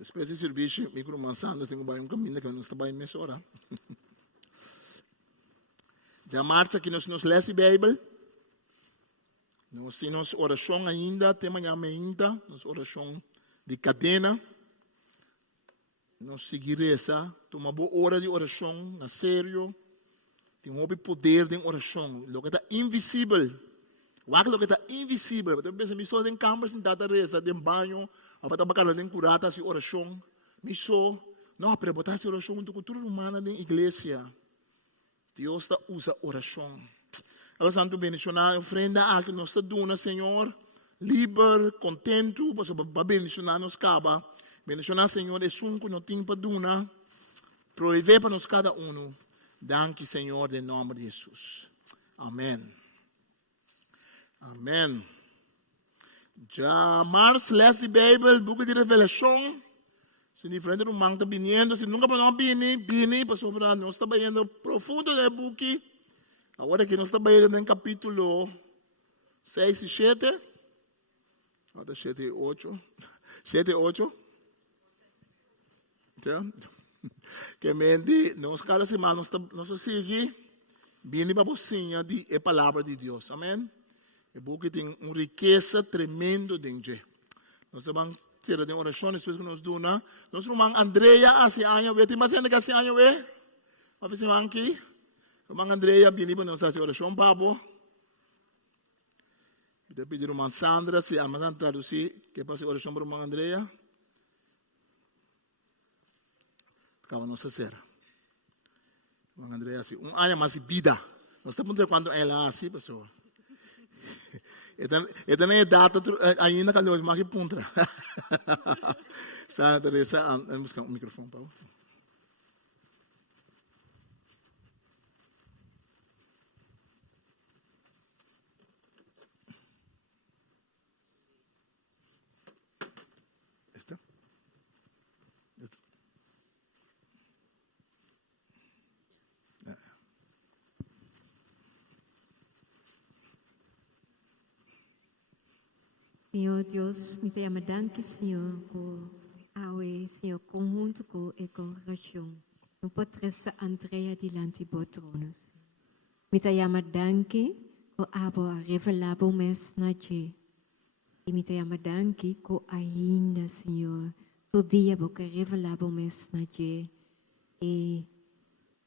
Depois de serviço, micro mansando, tenho um caminho que não está bem nessa hora. Já marcha que nós lemos a Bíblia. Nós temos oração ainda, tem amanhã ainda, nossa oração de cadena. Nós seguiremos essa, uma boa hora de oração, na sério. Tem um poder de oração. O que está invisível. O que está invisível. Você pensa, me só tem câmera, sentada reza, tem banho. Apa tak bakal tem curata si oração, miso, não para botar si oração untuk cultura humana na igreja. Deus está usa oração. Ela santo bendicionar, ofrenda a que nós dona, Senhor, livre, contento, para bendicionar nos caba. Bendicionar, Senhor, é que não tem para dona, prover para nós cada um. Danke, Senhor, em nome de Jesus. Amém. Amém. Já Mars lê a Bíblia, book de revelação. Se diferente do manto vindo, se nunca podemos vir para sobrar, nós estamos indo profundo no book. Agora que nós estamos indo no capítulo 6 e 7. Agora 7 e 8. 7 e 8. Que mente, nós cada semana nós seguimos, vindo para a bocinha de a palavra de Deus. Amém? O book tem uma riqueza tremenda dentro. Nós vamos ter uma oração, depois que nós damos. Nós irmã Andrea, assim, ano, tem mais ainda que assim, ano, Mas se irmã aqui, irmã Andrea, vem para nós fazer oração, Pablo. Eu pedi a irmã Sandra, se a irmã traduzir, que fazer oração para a irmã Andrea. Acaba nós fazer. Irmã Andrea, assim, ano mais vida. Nós estamos vendo quando ela assim, pessoal. Esta não é data ainda que nós mais puntra. Sa Teresa, buscar um microfone, Paulo. Este? Este? Senhor Deus, me tenha danke, Senhor, por awe, Senhor, conjunto com a congregação. No potressa Andrea diante botronos. Me tenha danke, por abo a revelabo mes na je. E me tenha danke, por ainda, Senhor, todo dia boca revelabo mes na je. E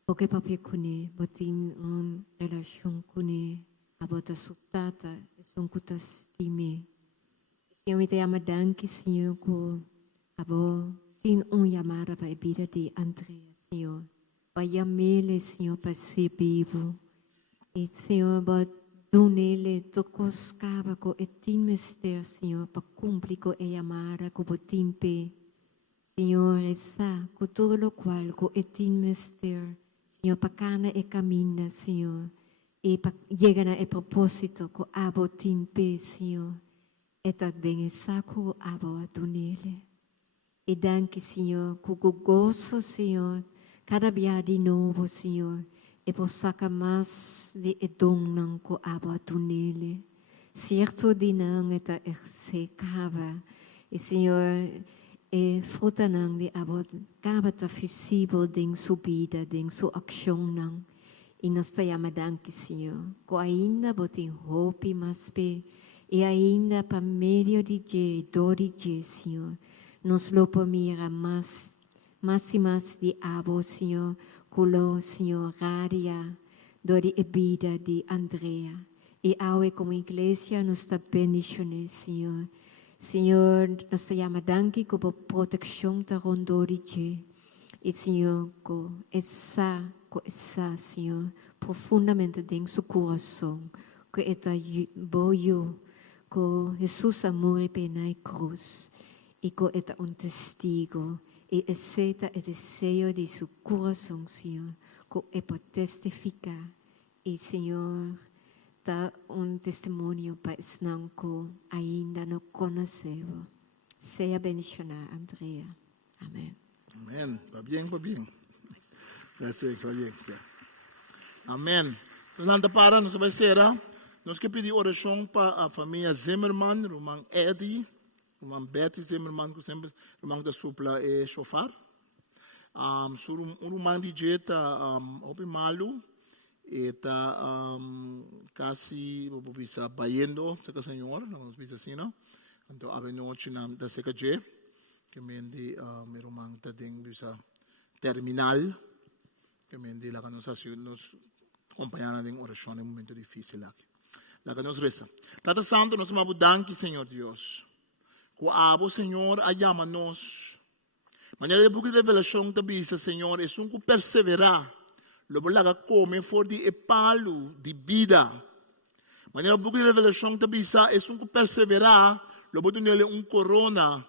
boca papel kune, botin relação kune, abota subtata, son kutas time. Senhor, me tenha danke, Senhor, por abo tin chamada para a vida de Andrea, Senhor. Para chamá-le, Senhor, para ser vivo. E, Senhor, para dar-lhe tocos cava com o tin mistério, Senhor, para cumprir com a chamada com o tin pe. Senhor, essa, com tudo o qual, com o tin mistério, Senhor, para cana e caminha, Senhor. E para chegar a propósito com abo tin pe, Senhor. Eta dengue saco abo a tunele. E danke, Senhor, com o gozo, Senhor, cada dia de novo, Senhor, e por sacar mais de dom não com abo a tunele. Certo de não eta secava. E, Senhor, e fruta não de abo cava ta visível den subida, den sua ação não. E nós te danke, Senhor, com ainda botem hope mais pe. E ainda para meio de dia, Senhor, nos lopo mira mais e mais de abo, Senhor, culo, Senhor, raria, dori e vida de Andrea. E aue como igreja nos está bendicionando, Senhor. Senhor, nos te danke como proteção da rondori je. E, Senhor, com essa, Senhor, profundamente dentro do seu coração, que está boio, que Jesus amor na cruz e que é testigo e aceita o desejo de seu coração, Senhor, que é para testificar e, Senhor, dá testemunho para os que ainda não conhecemos. Seja bendicionada, Andrea. Amém. Amém. Va bien, va bien. Gracias, va bien. Amém. Nós para, nós vai ser, nós que pedir oração para a família Zimmerman, irmão Eddie, irmão Betty Zimmerman, que sempre irmão da supla é chofar. Sur irmão de jeta, open malu, eta casi vou visa bayendo, sa senhor, vamos visa assim, não? Então a noite na da seca je, que mendi irmão da ding visa terminal, que mendi lá que nós acompanhando em oração em um momento difícil aqui. Lá que nos resta. Tata Santo, nós vamos danke, Senhor Deus. Com a abo, Senhor, ayama-nos. Maneira de buki revelação da bisa, Senhor, é um que perseverar. Lobo laga come for de epalo, de vida. Maneira de buki revelação da bisa, é um que perseverar. Lobo do nele corona.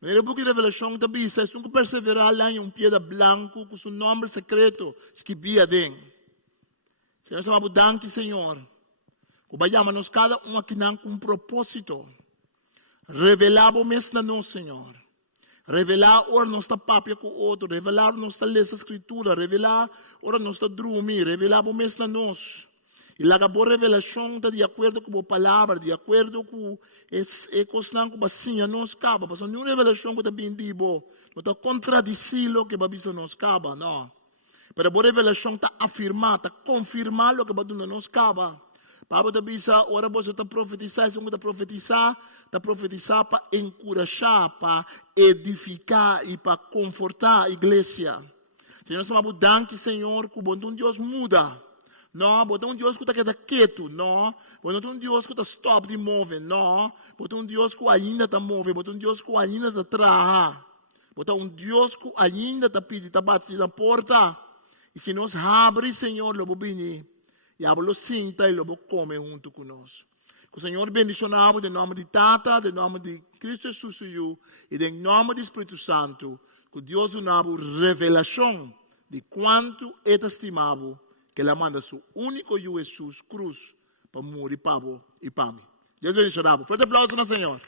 Maneira de buki revelação da bisa, é um que perseverar lá em pieda branco, com seu nome secreto, esquibia dentro. Senhor, nós vamos danke, Senhor. Kubayama-nos cada um aqui com propósito. Revelamos na nós, Senhor. Revelar ora nossa papia com o outro. Revelar nossa lesa escritura. Revelar ora nossa drumi. Revelamos na nós. E lá a boa revelação está de acordo com a palavra, de acordo com a coisa que bacia nos caba. Mas não é revelação que está bem dibo. Não está contradicilo que babisa nos caba, não. Mas a boa revelação está afirmar, está confirmar o que babisa nos caba. Para você bisa, ora você está profetizar, se você está profetizar para encorajar, para edificar e para confortar a igreja. Senhor, nós vamos danke, Senhor, que o bom Deus muda. Não, bom Deus que está quieto, não. Bom Deus que está stop de mover, não. Bom Deus que ainda está mover, bom Deus que ainda está trabalhando. Bom Deus que ainda está pedindo, está batendo na porta. E se nós abrimos, Senhor, logo bem. E abro sinta e logo come junto conosco. Que o Senhor bendicionava em nome de Tata, em nome de Cristo Jesus e em nome do Espírito Santo, que Deus nos dá revelação de quanto é estimado que Ele manda seu único Jesus cruz para morrer para e para mim. Deus bendicionava. Forte aplauso no Senhor.